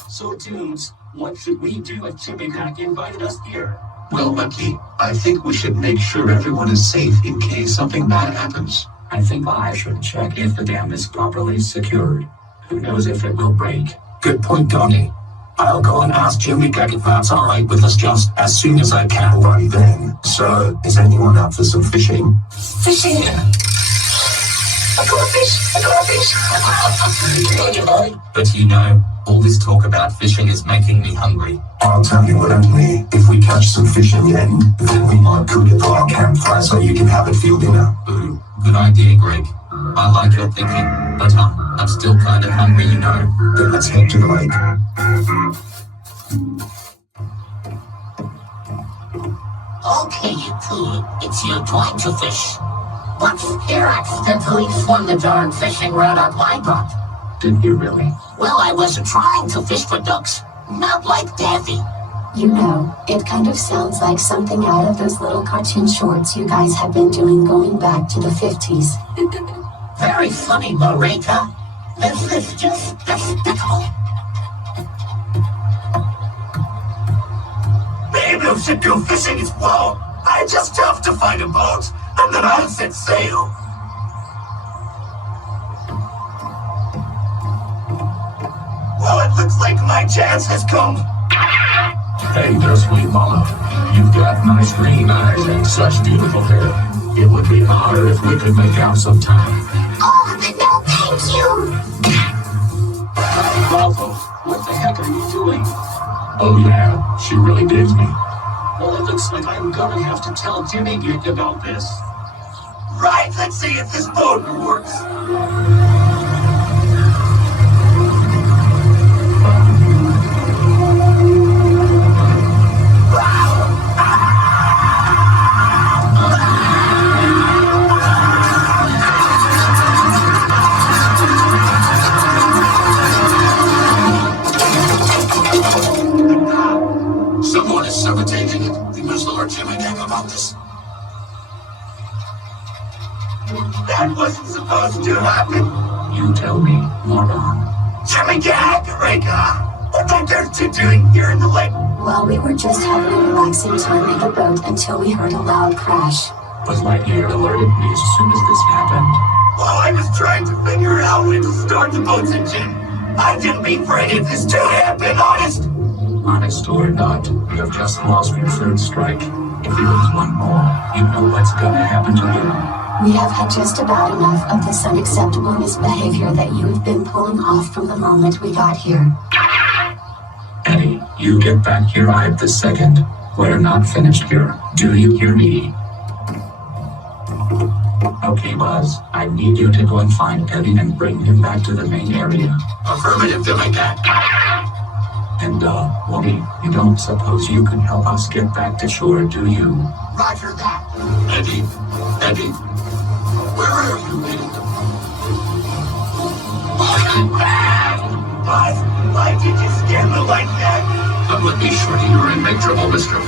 So, Tunes, what should we do if Jimmygak invited us here? Well, Lucky, I think we should make sure everyone is safe in case something bad happens. I think I should check if the dam is properly secured. Who knows if it will break? Good point, Donnie. I'll go and ask Jimmygak if that's alright with us just as soon as I can right then. So, is anyone up for some fishing? Fishing! I got a fish! I got a fish! Good on you, buddy. But you know, all this talk about fishing is making me hungry. I'll tell you what, Anthony, if we catch some fish in the end, then we might cook it for our campfire so you can have it for your dinner. Ooh, good idea, Greg. I like your thinking, but I'm still kind of hungry, you know. Then let's head to the lake. Okay, you two, it's your turn to fish. But here accidentally swung the darn fishing rod up my butt. Did you really? Well, I wasn't trying to fish for ducks. Not like Daffy. You know, it kind of sounds like something out of those little cartoon shorts you guys have been doing going back to the 50s. Very funny, Loretta. This is just despicable. Maybe we should go fishing as well. I just have to find a boat, and then I'll set sail. Well, it looks like my chance has come. Hey there, sweet mama. You've got nice green eyes and such beautiful hair. It would be hotter if we could make out sometime. Oh, no, thank you. Bravo, what the heck are you doing? Oh yeah, she really digs me. Well, it looks like I'm gonna have to tell Jimmygak about this. Right, let's see if this boat works. Someone is sabotaging it. We must alert Jimmygak about this. That wasn't supposed to happen. You tell me, moron. Jimmygak, Eureka! What are you two doing here in the lake? Well, we were just having a relaxing time in the boat until we heard a loud crash. Buzz Lightyear alerted me as soon as this happened. While I was trying to figure out when to start the boat's engine, I didn't mean for any of this to happen, honest. Honest or not, you have just lost your third strike. If you lose one more, you know what's gonna happen to you. We have had just about enough of this unacceptable misbehavior that you have been pulling off from the moment we got here. Eddy, you get back here right this second. We're not finished here. Do you hear me? Okay, Buzz, I need you to go and find Eddy and bring him back to the main area. Affirmative, Jimmygak. And, Woody, you don't suppose you can help us get back to shore, do you? Roger that. Eddy, where are you, Eddy? Why did you scare me like that? Come with me, Shorty. You're in big trouble, mister.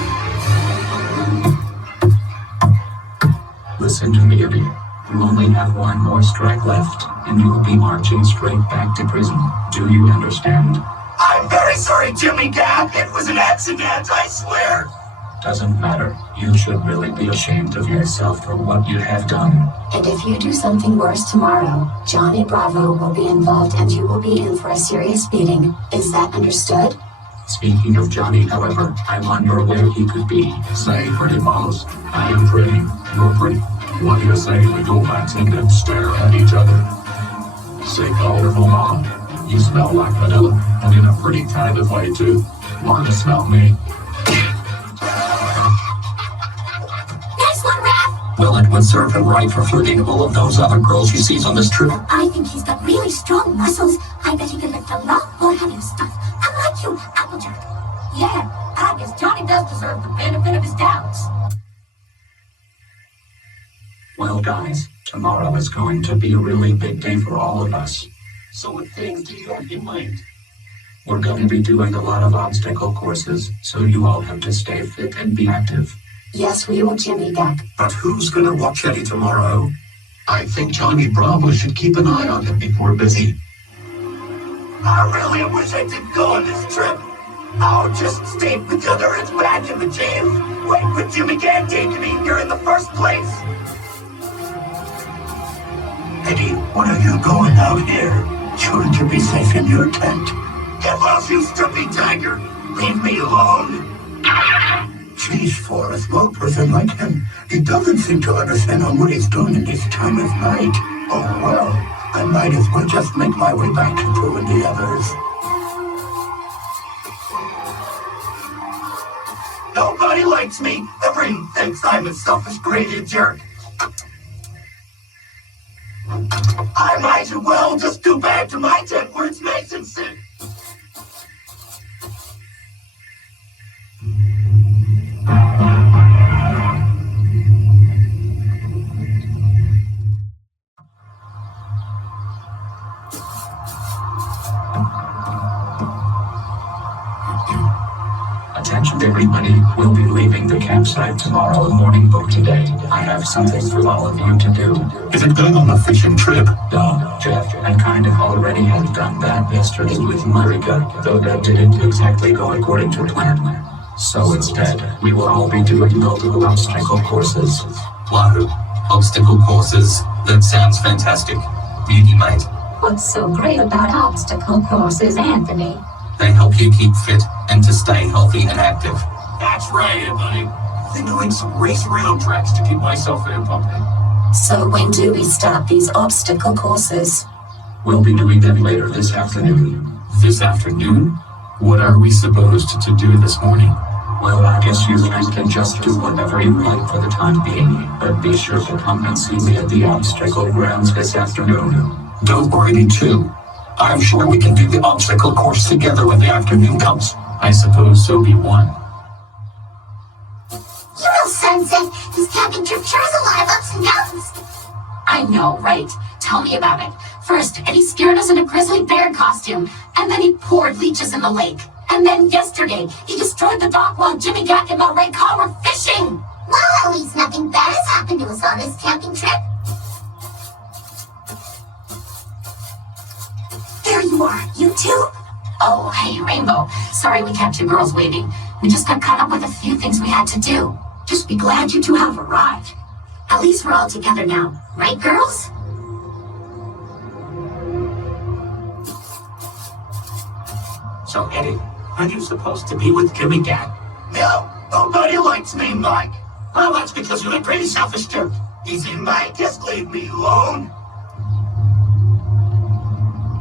Listen to me, Eddy. You only have one more strike left, and you will be marching straight back to prison. Do you understand? I'm very sorry, Jimmygak. It was an accident, I swear. Doesn't matter. You should really be ashamed of yourself for what you have done. And if you do something worse tomorrow, Johnny Bravo will be involved and you will be in for a serious beating. Is that understood? Speaking of Johnny, however, I wonder where he could be. Say, pretty boss. I am pretty. You're pretty. What do you say we go back and stare at each other? Say, colorful mom. You smell like vanilla, and in a pretty kind of way, too. Want to smell me? Nice one, Raph. Well, it would serve him right for flirting all of those other girls he sees on this trip. I think he's got really strong muscles. I bet he can lift a lot more heavy stuff. Unlike you, Applejack. Yeah, I guess Johnny does deserve the benefit of his doubts. Well, guys, tomorrow is going to be a really big day for all of us. So what things do you have in mind? We're going to be doing a lot of obstacle courses, so you all have to stay fit and be active. Yes, we will, Jimmygak. But who's gonna watch Eddy tomorrow? I think Johnny Bravo should keep an eye on him if we're busy. I really wish I could go on this trip. I'll just stay together and back in the gym. Wait for Jimmygak taking me here in the first place. Eddy, what are you going out here? Shouldn't you be safe in your tent? Get off, you stuffy tiger. Leave me alone. Jeez, for a small person like him, he doesn't seem to understand what he's doing in this time of night. Oh well, I might as well just make my way back to join the others. Nobody likes me. Everyone thinks I'm a selfish, greedy jerk. I might as well just go back to my tent where it's nice and safe. Attention everybody, we'll be leaving the campsite tomorrow morning, but today I have something for all of you to do. Is it going on a fishing trip? No, Jeff, I kind of already had done that yesterday with Marika, though that didn't exactly go according to plan. So instead, we will all be doing multiple obstacle courses. Wahoo. Obstacle courses. That sounds fantastic. Beauty, mate. What's so great about obstacle courses, Anthony? They help you keep fit and to stay healthy and active. That's right, buddy. I've been doing some race around tracks to keep myself fit and pumping. So when do we start these obstacle courses? We'll be doing them later this afternoon. This afternoon? What are we supposed to do this morning? Well, I guess you guys can just do whatever you like for the time being, but be sure to come and see me at the obstacle grounds this afternoon. Don't worry, me too. I'm sure we can do the obstacle course together when the afternoon comes. I suppose so, B1. You know, Sunset, this camping trip sure has a lot of ups and downs. I know, right? Tell me about it. First, Eddy scared us in a grizzly bear costume, and then he poured leeches in the lake. And then yesterday, he destroyed the dock while Jimmygak and my red car were fishing. Well, at least nothing bad has happened to us on this camping trip. There you are, you two? Oh, hey, Rainbow. Sorry we kept you girls waiting. We just got caught up with a few things we had to do. Just be glad you two have arrived. At least we're all together now, right, girls? So, Eddy, are you supposed to be with Jimmygak? No, nobody likes me, Mike. Well, that's because you're a pretty selfish jerk. Easy, Mike, just leave me alone.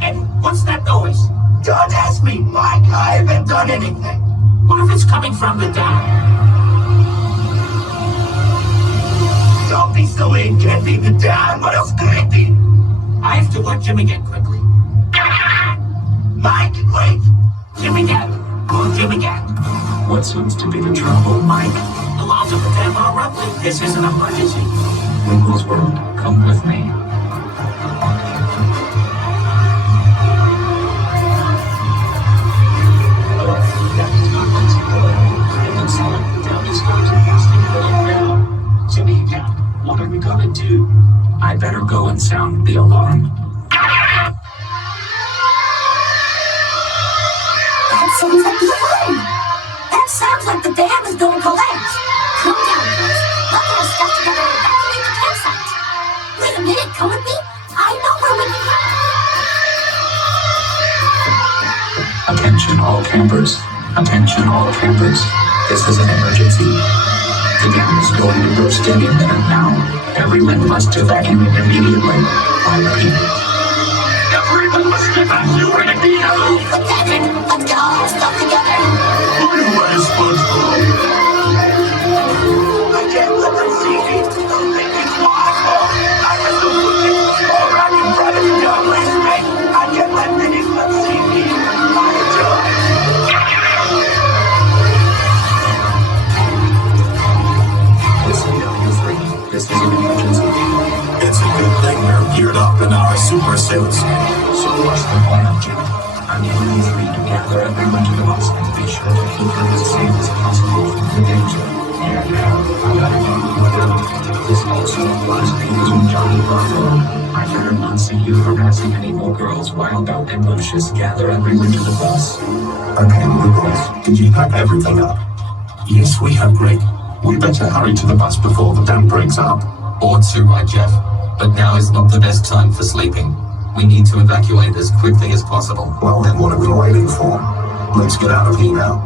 Eddy, what's that noise? Don't ask me, Mike. I haven't done anything. What if it's coming from the dam? Don't be silly. It can't be the dam. What else could it be? I have to let Jimmygak quickly. Mike, wait. Jimmygak. Oh, Jimmygak. What seems to be the trouble, Mike? The laws of the dam are rumbling. This is an emergency. Winkle's World, come with me. Jimmygak, what are we gonna do? I better go and sound the alarm. That sounds like the alarm. That sounds like the dam is going to collapse. Calm down, girls. Let's get our stuff together and evacuate the campsite. Wait a minute, come with me. I know where we can go. Attention all campers. Attention all campers. This is an emergency. The dam is going to burst any minute now. Everyone must evacuate immediately. I repeat. Everyone must evacuate immediately. Patrick, let's get all our stuff together. Who is responsible? I can't let them see me. They'll think it's my fault. I was the one all right in front of the dog last night. I can't let anyone see me. I enjoy. Listen, you three. This is an emergency. It's a good thing we're geared up in our super suits. So what's the plan, Jim? I need you three to gather everyone to the bus and be sure to keep them as safe as possible from the danger. And now, I gotta do whatever. This also applies to you, Johnny Bravo. I I better not see you harassing any more girls while out in bushes. Gather everyone to the bus. Okay, liberals, did you pack everything up? Yes, we have, Greg. We better hurry to the bus before the dam breaks up. Or two, right, Jeff? But now is not the best time for sleeping. We need to evacuate as quickly as possible. Well, then what are we waiting for? Let's get out of here now.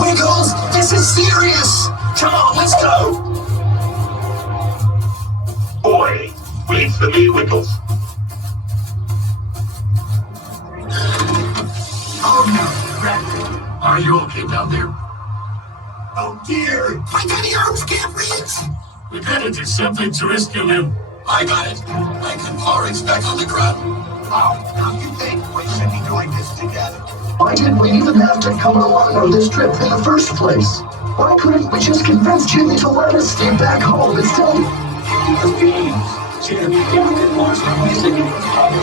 Wiggles, this is serious! Come on, let's go! Boy, wait for me, Wiggles. Oh no, Red. Are you okay down there? Oh dear, my tiny arms can't reach! We better do something to rescue him. I got it. I can Porridge back on the ground. Oh, now you think we should be doing this together? Why did we even have to come along on this trip in the first place? Why couldn't we just convince Jimmy to let us stay back home instead? Jimmygak and Mars are missing. It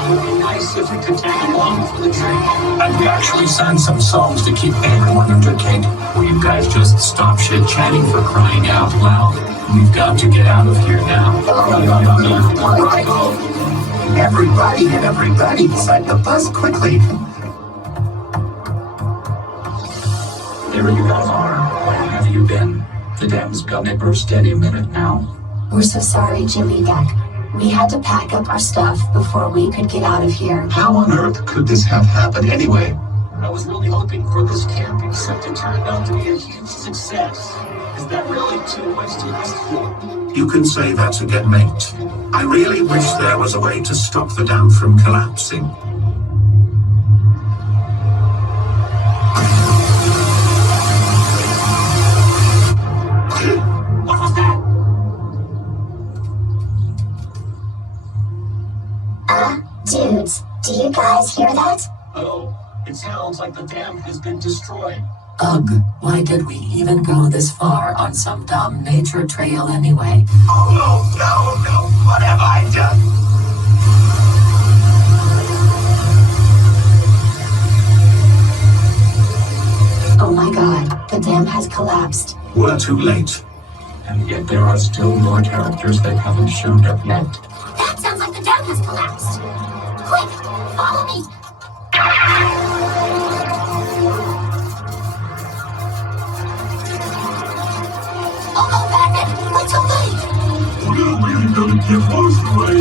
would be nice if we could tag along for the trip. And we actually sang some songs to keep everyone entertained. Will you guys just stop chit-chatting for crying out loud? We've got to get out of here now. Everybody inside the bus quickly. There you guys are. Where have you been? The dam's gonna burst any minute now. We're so sorry, Jimmygak. We had to pack up our stuff before we could get out of here. How on earth could this have happened anyway? I was really hoping for this camp, except it turned out to be a huge success. Is that really too much to ask for? You can say that again, mate. I really wish there was a way to stop the dam from collapsing. What was that? Dudes, do you guys hear that? Oh, it sounds like the dam has been destroyed. Ugh, why did we even go this far on some dumb nature trail anyway? Oh no, what have I done? Oh my god, the dam has collapsed. We're too late. And yet there are still more characters that haven't shown up yet. That sounds like the dam has collapsed. Quick, follow me. Oh no, Batman, we're too late. Well, we ain't gonna get most away.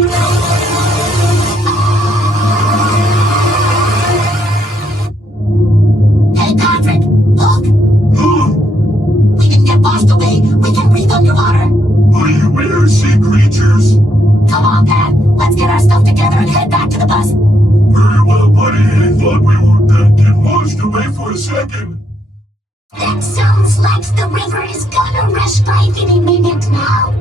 Hey, Patrick, look. We didn't get washed away. We can breathe underwater. Are you air sea creatures? Come on, Pat. Let's get our stuff together and head back to the bus. Very well, buddy. I thought we would get washed away for a second. That sounds like the river is gonna rush by any minute now.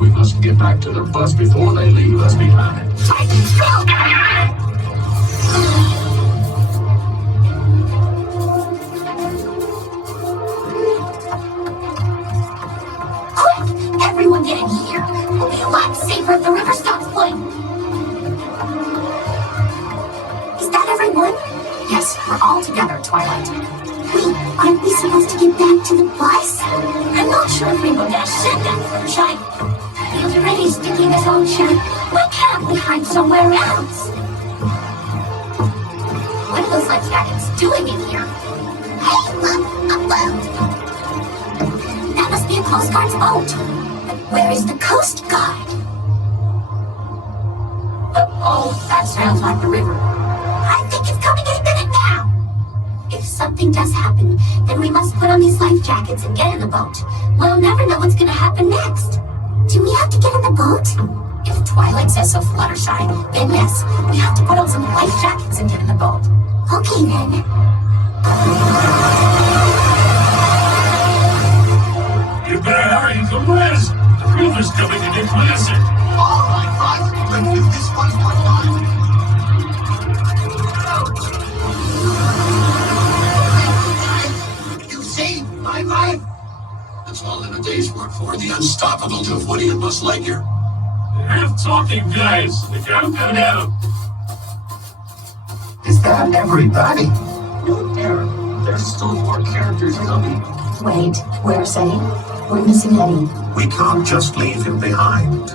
We must get back to the bus before they leave us behind. Tighten stroke! Quick! Everyone get in here. We'll be a lot safer if the river stops flowing. Is that everyone? Yes, we're all together, Twilight. Wait, aren't we supposed to get back to the bus? I'm not sure if Rainbow Dash said that first. He's already sticking his own shirt. Why can't we hide somewhere else? What are those life jackets doing in here? Hey, look, a boat! That must be a Coast Guard's boat. But where is the Coast Guard? Oh, that sounds like the river. I think it's coming any minute now. If something does happen, then we must put on these life jackets and get in the boat. We'll never know what's gonna happen next. Do we have to get in the boat? If Twilight says so, Fluttershy, then yes, we have to put on some life jackets and get in the boat. Okay then. You better hurry, the Liz. The river's coming to get closer. All right, guys, let's do this one more time. You saved my life. It's all in a day's work for the unstoppable Jeff Woody and Buzz Lightyear. Enough talking, guys. We gotta go now. Is that everybody? No, there's still more characters coming. Wait, where's Eddie? We're missing Eddie. We can't just leave him behind.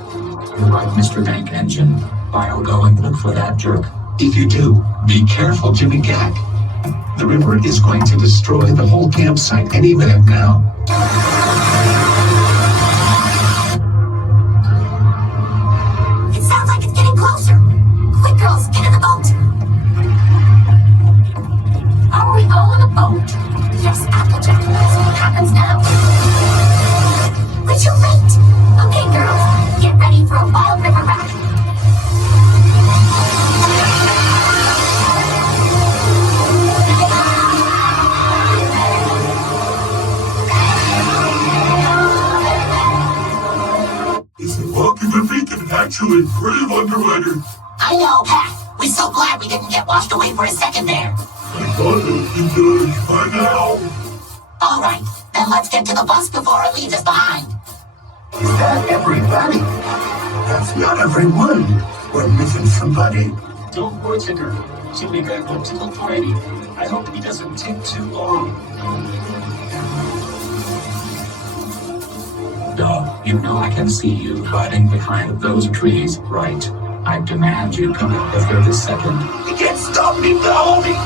You're right, Mr. Bank Engine. I'll go and look for that jerk. If you do, be careful, Jimmygak. The river is going to destroy the whole campsite any minute now. It sounds like it's getting closer. Quick, girls, get in the boat. Are we all in a boat? Yes, Applejack. So what happens now? But you're late. Okay, girls, get ready for a wild river ride. Is the walking that we can actually breathe underwater? I know, Pat. We're so glad we didn't get washed away for a second there. I thought it would be good by now. All right, then let's get to the bus before it leaves us behind. Is that everybody? That's not everyone. We're missing somebody. Don't worry, Tinker. Jimmygak went to look for Eddy. I hope he doesn't take too long. Duh, you know I can see you hiding behind those trees, right? I demand you come out of here this second. You can't stop me now, homie.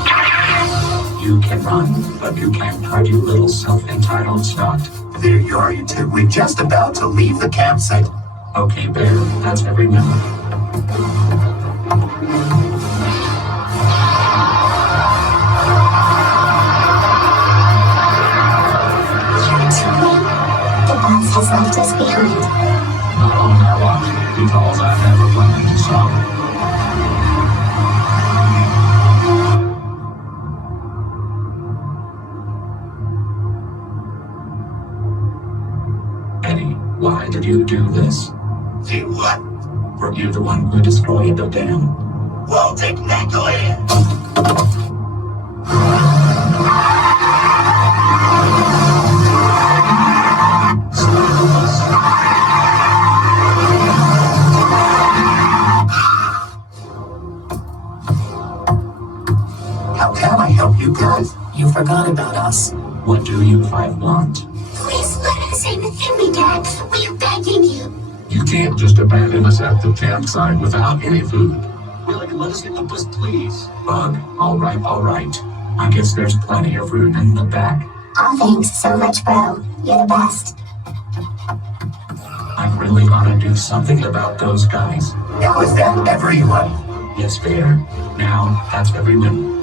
You can run, but you can't hide, you little self-entitled snot. There you are, you two. We're just about to leave the campsite. Okay, Bear, that's everyone. The bus has left us behind. Not on our watch, because I never planned to stop. Eddy, why did you do this? Do what? Were you the one who destroyed the dam? Well, technically. How can I help you guys? You forgot about us. What do you five want? Please let us in, Jimmygak. We're begging you. You can't just abandon us at the campsite without any food. Willie, let us in the bus, please. Bug, all right. I guess there's plenty of room in the back. Oh, thanks so much, bro. You're the best. I'm really gonna do something about those guys. Now is that everyone? Yes, Bear. Now, that's everyone.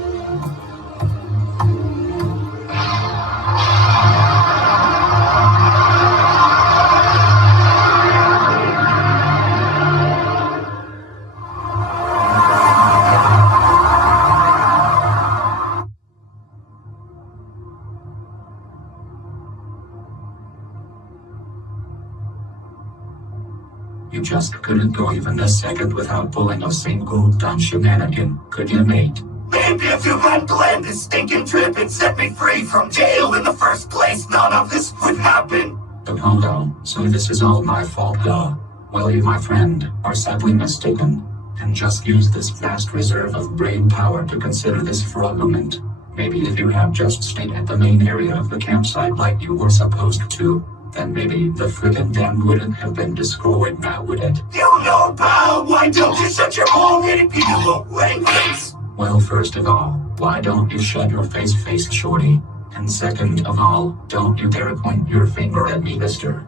You just couldn't go even a second without pulling a single dumb shenanigan, could you, mate? Maybe if you hadn't planned this stinking trip and set me free from jail in the first place, none of this would happen. Oh, so this is all my fault, duh. Well, you, my friend, are sadly mistaken, and just use this vast reserve of brain power to consider this for a moment. Maybe if you had just stayed at the main area of the campsite like you were supposed to, then maybe the frickin' dam wouldn't have been destroyed now, would it? You know, pal, why don't you shut your bald-headed people face? Well, first of all, why don't you shut your face, shorty? And second of all, don't you dare point your finger at me, mister.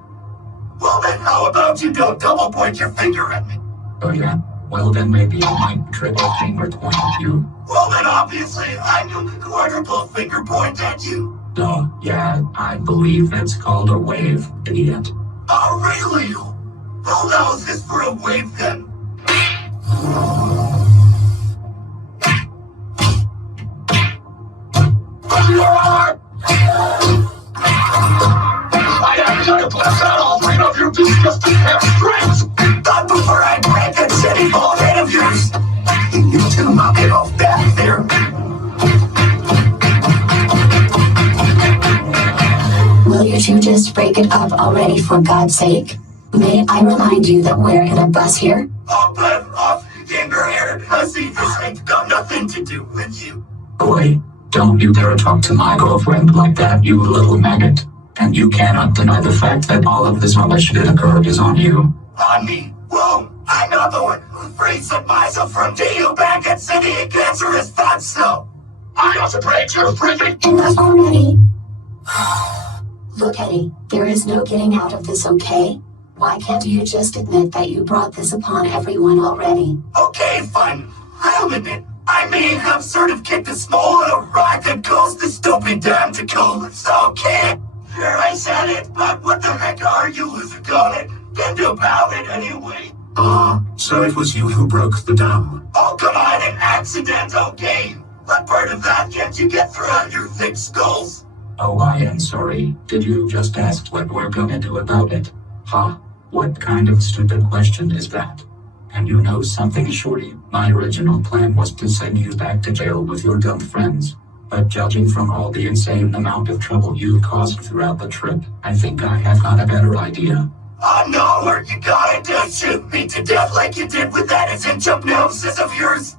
Well then, how about you don't double point your finger at me? Oh yeah? Well then maybe I might triple finger point at you. Well then, obviously, I do quadruple finger point at you. Duh, yeah, I believe that's called a wave, idiot. Oh, really? Well, now is this for a wave then? I am going to blast out all three of your disgusting hamstrings! Not before I break that shitty bald head of yours! You two knock it off back there. Will you two just break it up already, for God's sake? May I remind you that we're in a bus here? Oh, but off, ginger-haired hussy, this ain't got nothing to do with you. Boy, don't you dare talk to my girlfriend like that, you little maggot. And you cannot deny the fact that all of this rubbish that occurred is on you. On me? Whoa, I'm not the one who frees myself from jail back at City and cancerous thoughts, so I ought to break your freaking. Enough already. Look, Eddy, there is no getting out of this, okay? Why can't you just admit that you brought this upon everyone already? Okay, fine. I'll admit. I may have sort of kicked a small little rock that caused the stupid dam to cool. It's okay. Here I said it, but what the heck are you losing on it? And about it anyway. So it was you who broke the dam. Oh, come on, an accident, okay? What part of that can't you get through your thick skulls? Oh, I am sorry. Did you just ask what we're gonna do about it? Huh? What kind of stupid question is that? And you know something, Shorty? My original plan was to send you back to jail with your dumb friends. But judging from all the insane amount of trouble you've caused throughout the trip, I think I have got a better idea. Oh no, are you going to shoot me to death like you did with that essential hypnosis of yours?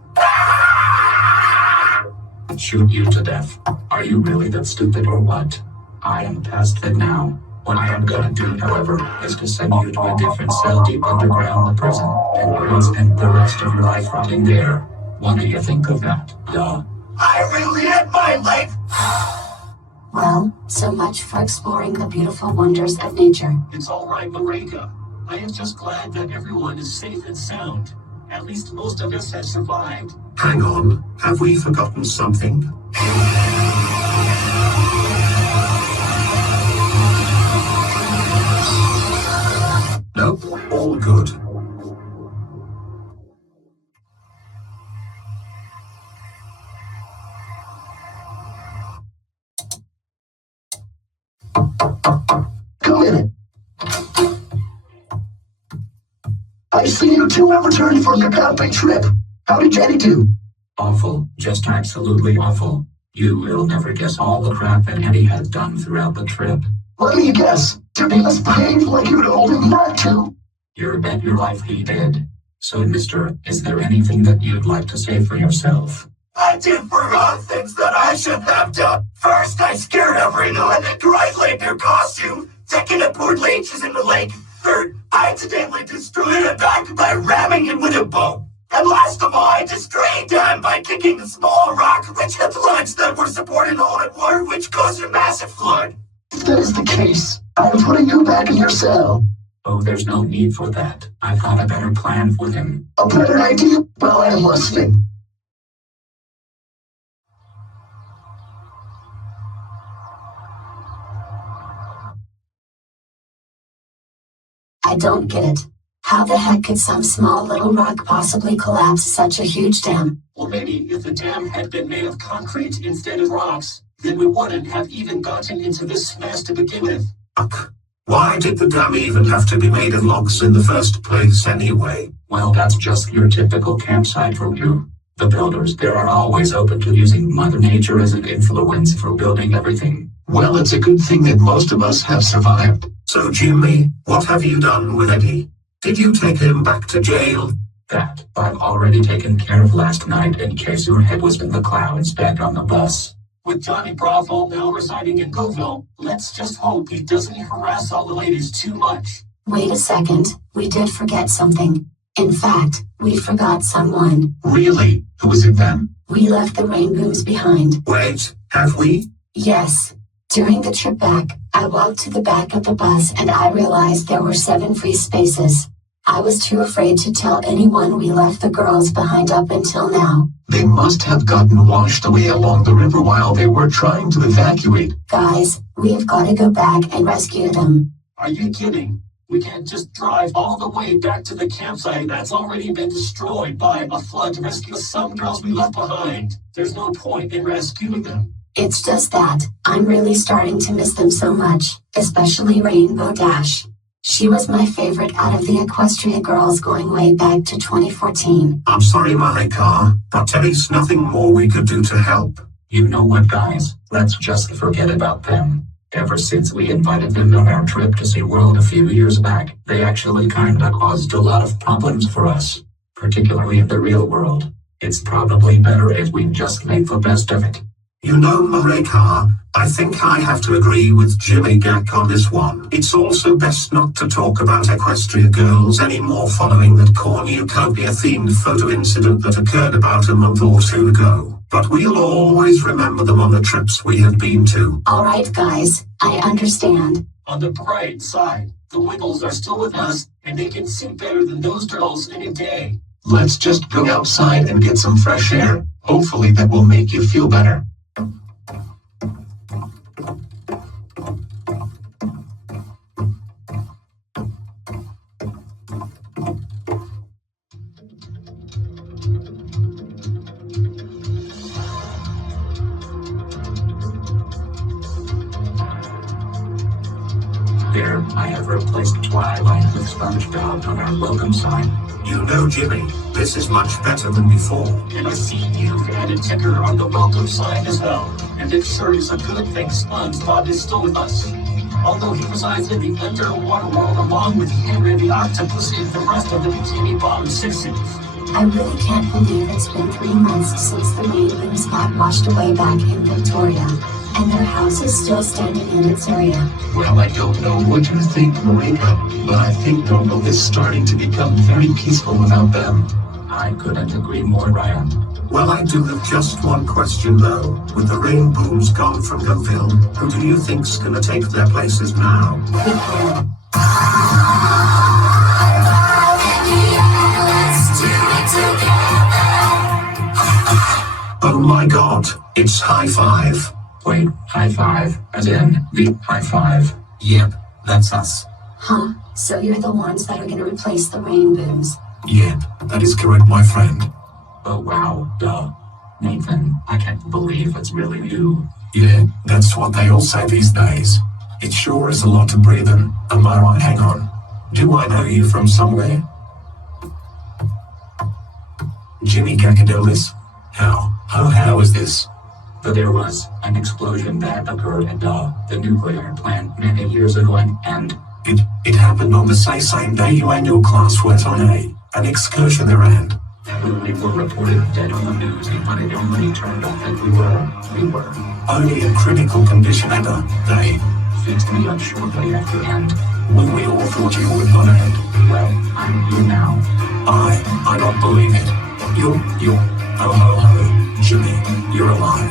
Shoot you to death? Are you really that stupid or what? I am past that now. What I am gonna do, however, is to send you to a different cell deep underground the prison, and you'll spend the rest of your life rotting there. What do you think of that, duh? I really had my life. Well, so much for exploring the beautiful wonders of nature. It's all right, Marika. I am just glad that everyone is safe and sound. At least most of us have survived. Hang on, have we forgotten something? Nope, all good. Come in. I see you two have returned from your camping trip. How did Eddy do? Awful, just absolutely awful. You will never guess all the crap that Eddy has done throughout the trip. Let me guess. Did he misbehave like you told him not to? You bet your life he did. So, mister, is there anything that you'd like to say for yourself? I did forgot things that I should have done. First, I scared everyone in Great Laker costume. Second, I poured leeches in the lake. Third, I accidentally destroyed a bank by ramming it with a bow. And last of all, I destroyed them by kicking a small rock which hit the lines that were supporting all at water, which caused a massive flood. If that is the case, I'm putting you back in your cell. Oh, there's no need for that. I've got a better plan for him. A better idea? Well, I'm listening. I don't get it. How the heck could some small little rock possibly collapse such a huge dam? Well, maybe if the dam had been made of concrete instead of rocks, then we wouldn't have even gotten into this mess to begin with. Why did the dam even have to be made of logs in the first place anyway? Well, that's just your typical campsite for you. The builders there are always open to using Mother Nature as an influence for building everything. Well, it's a good thing that most of us have survived. So, Jimmy, what have you done with Eddy? Did you take him back to jail? That I've already taken care of last night in case your head was in the clouds back on the bus. With Johnny Bravo now residing in GoVille, let's just hope he doesn't harass all the ladies too much. Wait a second, we did forget something. In fact, we forgot someone. Really? Who was it then? We left the rainbows behind. Wait, have we? Yes. During the trip back, I walked to the back of the bus and I realized there were 7 free spaces. I was too afraid to tell anyone we left the girls behind up until now. They must have gotten washed away along the river while they were trying to evacuate. Guys, we've got to go back and rescue them. Are you kidding? We can't just drive all the way back to the campsite that's already been destroyed by a flood to rescue some girls we left behind. There's no point in rescuing them. It's just that I'm really starting to miss them so much, especially Rainbow Dash. She was my favorite out of the Equestria girls going way back to 2014. I'm sorry, Marika, but there is nothing more we could do to help. You know what, guys? Let's just forget about them. Ever since we invited them on our trip to SeaWorld a few years back, they actually kinda caused a lot of problems for us, particularly in the real world. It's probably better if we just make the best of it. You know, Mareka, I think I have to agree with Jimmygak on this one. It's also best not to talk about Equestria girls anymore following that cornucopia-themed photo incident that occurred about a month or two ago. But we'll always remember them on the trips we have been to. Alright guys, I understand. On the bright side, the Wiggles are still with us, and they can sing better than those girls any day. Let's just go outside and get some fresh air. Hopefully that will make you feel better. There, I have replaced Twilight with SpongeBob on our welcome sign. You know, Jimmy, this is much better than before. And I see you've added Ticker on the welcome sign as well. And it sure is a good thing SpongeBob is still with us. Although he resides in the underwater world along with Henry the Octopus and the rest of the Bikini Bottom Citizens. I really can't believe it's been 3 months since the rainbows got washed away back in Victoria, and their house is still standing in its area. Well, I don't know what you think, Mareka, but I think GoVille is starting to become very peaceful without them. I couldn't agree more, Ryan. Well, I do have just one question though. With the rainbows gone from GoVille, who do you think's gonna take their places now? We can. Oh my god, it's high five. Wait, high five, as in the high five. Yep, that's us. Huh? So you're the ones that are gonna replace the rainbows? Yep, that is correct, my friend. Oh wow, duh. Nathan, I can't believe it's really you. Yeah, that's what they all say these days. It sure is a lot to breathe in. Am I right? Hang on. Do I know you from somewhere? Jimmygak? How is this? But there was an explosion that occurred at the nuclear plant many years ago and It happened on the same day you and your class went on an excursion there, and we were reported dead on the news, but it only turned out that we were only in critical condition, and they fixed me up shortly after, and we all thought you were gone ahead. well, I'm here now. I don't believe it. You're Jimmy, you're alive.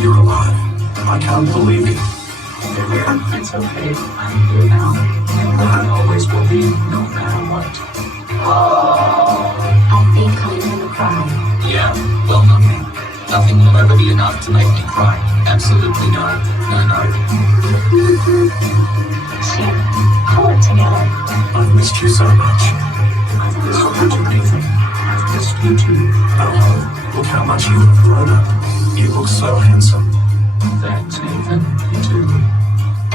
You're alive. I can't believe it. It's okay, I'm here now, and I always will be, no matter what. I think I'm gonna cry. Yeah, well, nothing will ever be enough to make me cry. Absolutely no. Here, pull it together. I've missed you so much. I've missed you too, Nathan. I've missed you too. Oh, look how much you have grown up. You look so handsome. Thanks, Nathan. You too.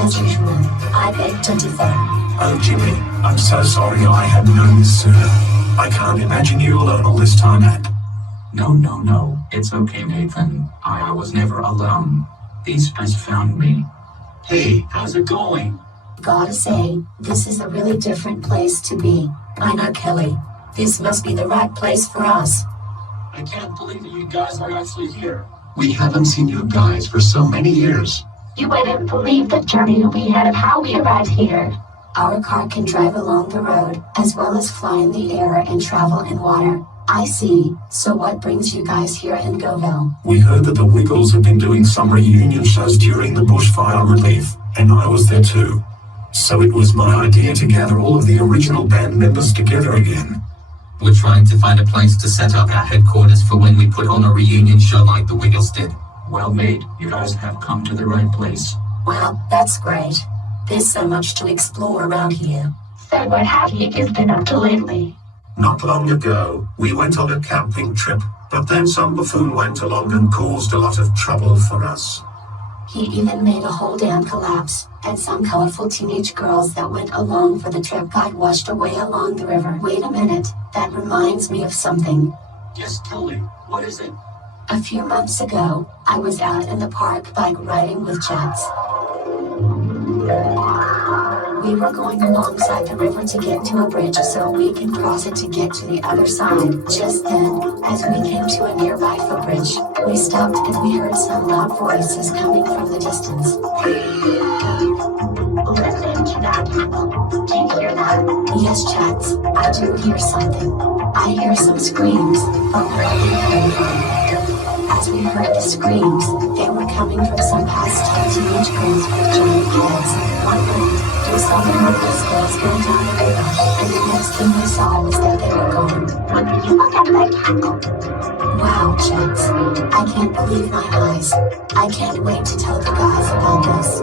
As usual, I beg to differ. Oh, Jimmy, I'm so sorry I hadn't known this sooner. I can't imagine you alone all this time, and No. It's okay, Nathan. I was never alone. These guys found me. Hey, how's it going? Gotta say, this is a really different place to be. I know, Kelly. This must be the right place for us. I can't believe that you guys are actually here. We haven't seen you guys for so many years. You wouldn't believe the journey we had of how we arrived here. Our car can drive along the road, as well as fly in the air and travel in water. I see. So what brings you guys here in GoVille? we heard that the Wiggles had been doing some reunion shows during the bushfire relief, and I was there too. So it was my idea to gather all of the original band members together again. We're trying to find a place to set up our headquarters for when we put on a reunion show like the Wiggles did. Well made. You guys have come to the right place. Well, that's great. There's so much to explore around here. So what have you guys been up to lately? Not long ago, we went on a camping trip, but then some buffoon went along and caused a lot of trouble for us. He even made a whole dam collapse, and some colorful teenage girls that went along for the trip got washed away along the river. Wait a minute, that reminds me of something. Yes, Kelly, what is it? A few months ago, I was out in the park bike riding with Jets. We were going alongside the river to get to a bridge so we can cross it to get to the other side. Just then, as we came to a nearby footbridge, we stopped and we heard some loud voices coming from the distance. Listen to that cackle. Do you hear that? Yes, Chats, I do hear something. I hear some screams, but where are they coming from? As we heard the screams, they were coming from some pastel teenage girls with giant heads. One minute, we saw the headless girls go down the river, and the next thing we saw was that they were gone. When did you look at that cackle? Wow, Chats, I can't believe my eyes. I can't wait to tell the guys about this.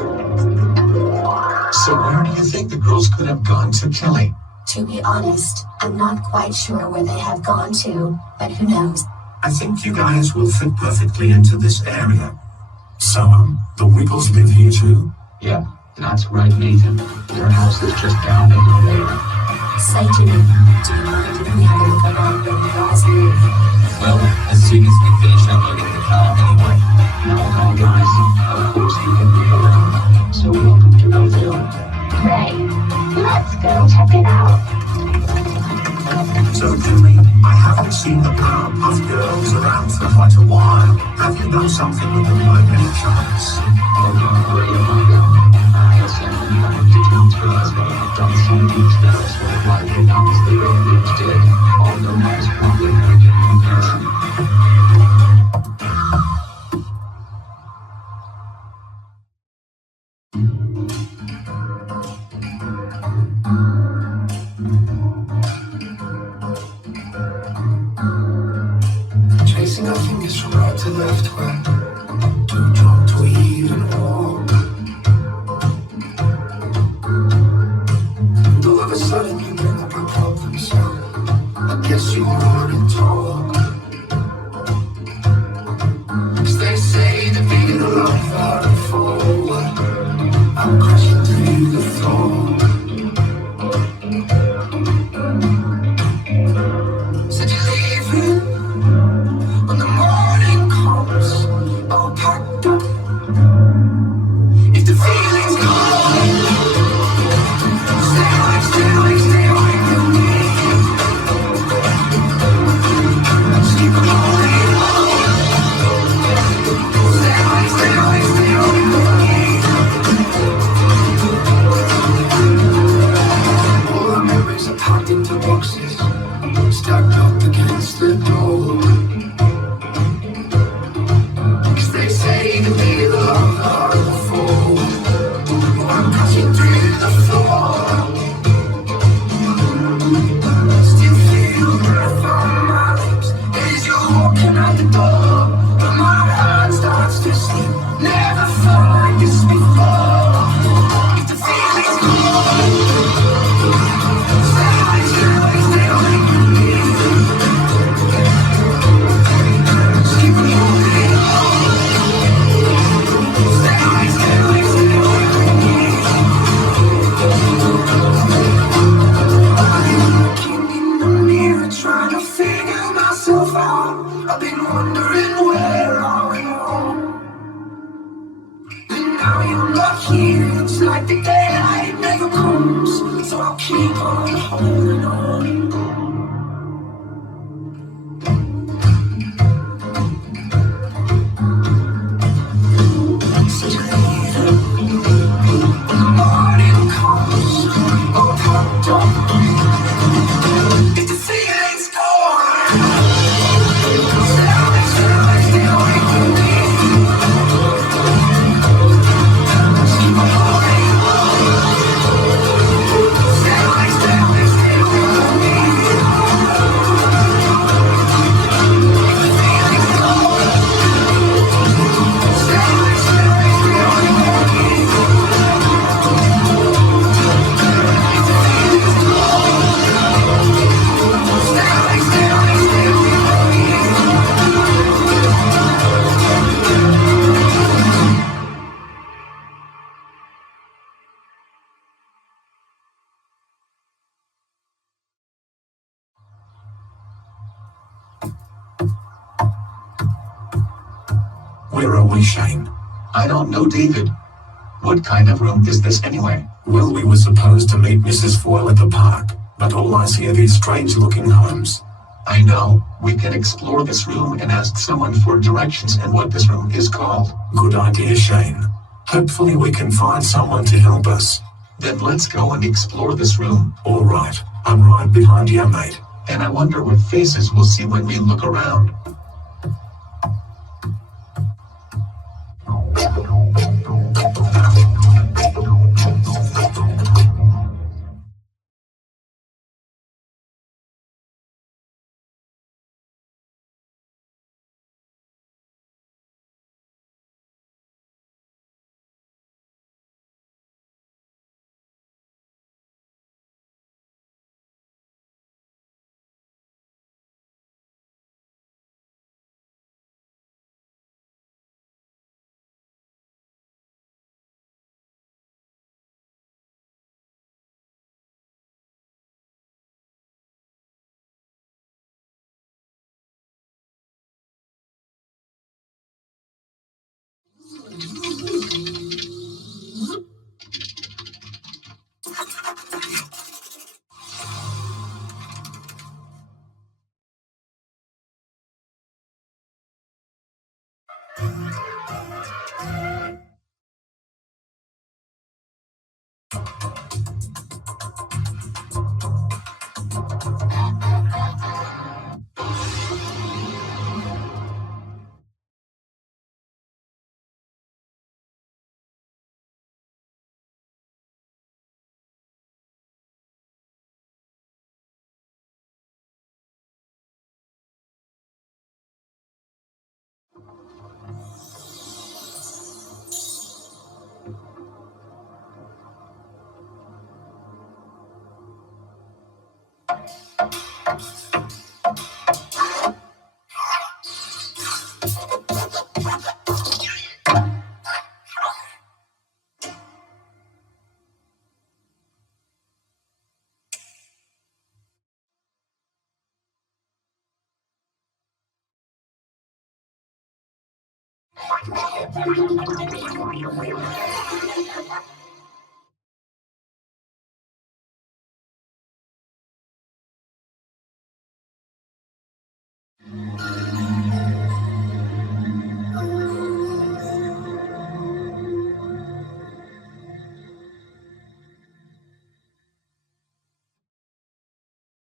So where do you think the girls could have gone to, Kelly? To be honest, I'm not quite sure where they have gone to, but who knows? I think you guys will fit perfectly into this area. So, the Wiggles live here too? Yeah, that's right, Nathan. Their house is just down the hill there. Say, Jimmy, do you mind if we have a look around where you guys live? Well, as soon as we finish unloading the car anyway. Now, guys, of course you can be around. So welcome to GoVille. Great. Let's go check it out. So, Jimmy, I haven't seen the Powerpuff Girls around for quite a while. Have you done something with them by any chance? Oh, don't worry about them. I assume you have to transfer as well. I've done some of these girls for the right as the Ravens did, although that's probably not a good comparison. Tracing our fingers from right to left where to drop to even walk. And all of a sudden you bring up our problem, so I guess you wanna talk. 'Cause they say the bigger the love I fall, I'm crashing through the floor. Said you're leaving when the morning comes, all packed up. If the feeling's gone, stay awake with me. Just keep on holding on. Stay awake with me. All our memories are packed into boxes, stacked up against the door. 'Cause they say the bigger the love I fall, I'm crashing through the floor. Still feel the breath on my lips as you're walking out the door, but my heart starts to slip. Never felt like this before. If the feeling's gone, stay awake with me. Just keep on holding on. Stay awake with me. I'm looking in the mirror, trying to figure myself out. I've been wondering where I went wrong. And now you're not here, it's like the daylight never comes. So I'll keep on holding on. So you're leaving when the morning comes, all packed up. If the feeling's gone, stay awake with me. Just keep on holding on. Stay awake with me. If the feeling's gone, stay awake with me. Where are we, Shane? I don't know, David. What kind of room is this anyway? Well, we were supposed to meet Mrs. Foyle at the park, but all I see are these strange-looking homes. I know. We can explore this room and ask someone for directions and what this room is called. Good idea, Shane. Hopefully we can find someone to help us. Then let's go and explore this room. All right, I'm right behind you, mate. And I wonder what faces we'll see when we look around.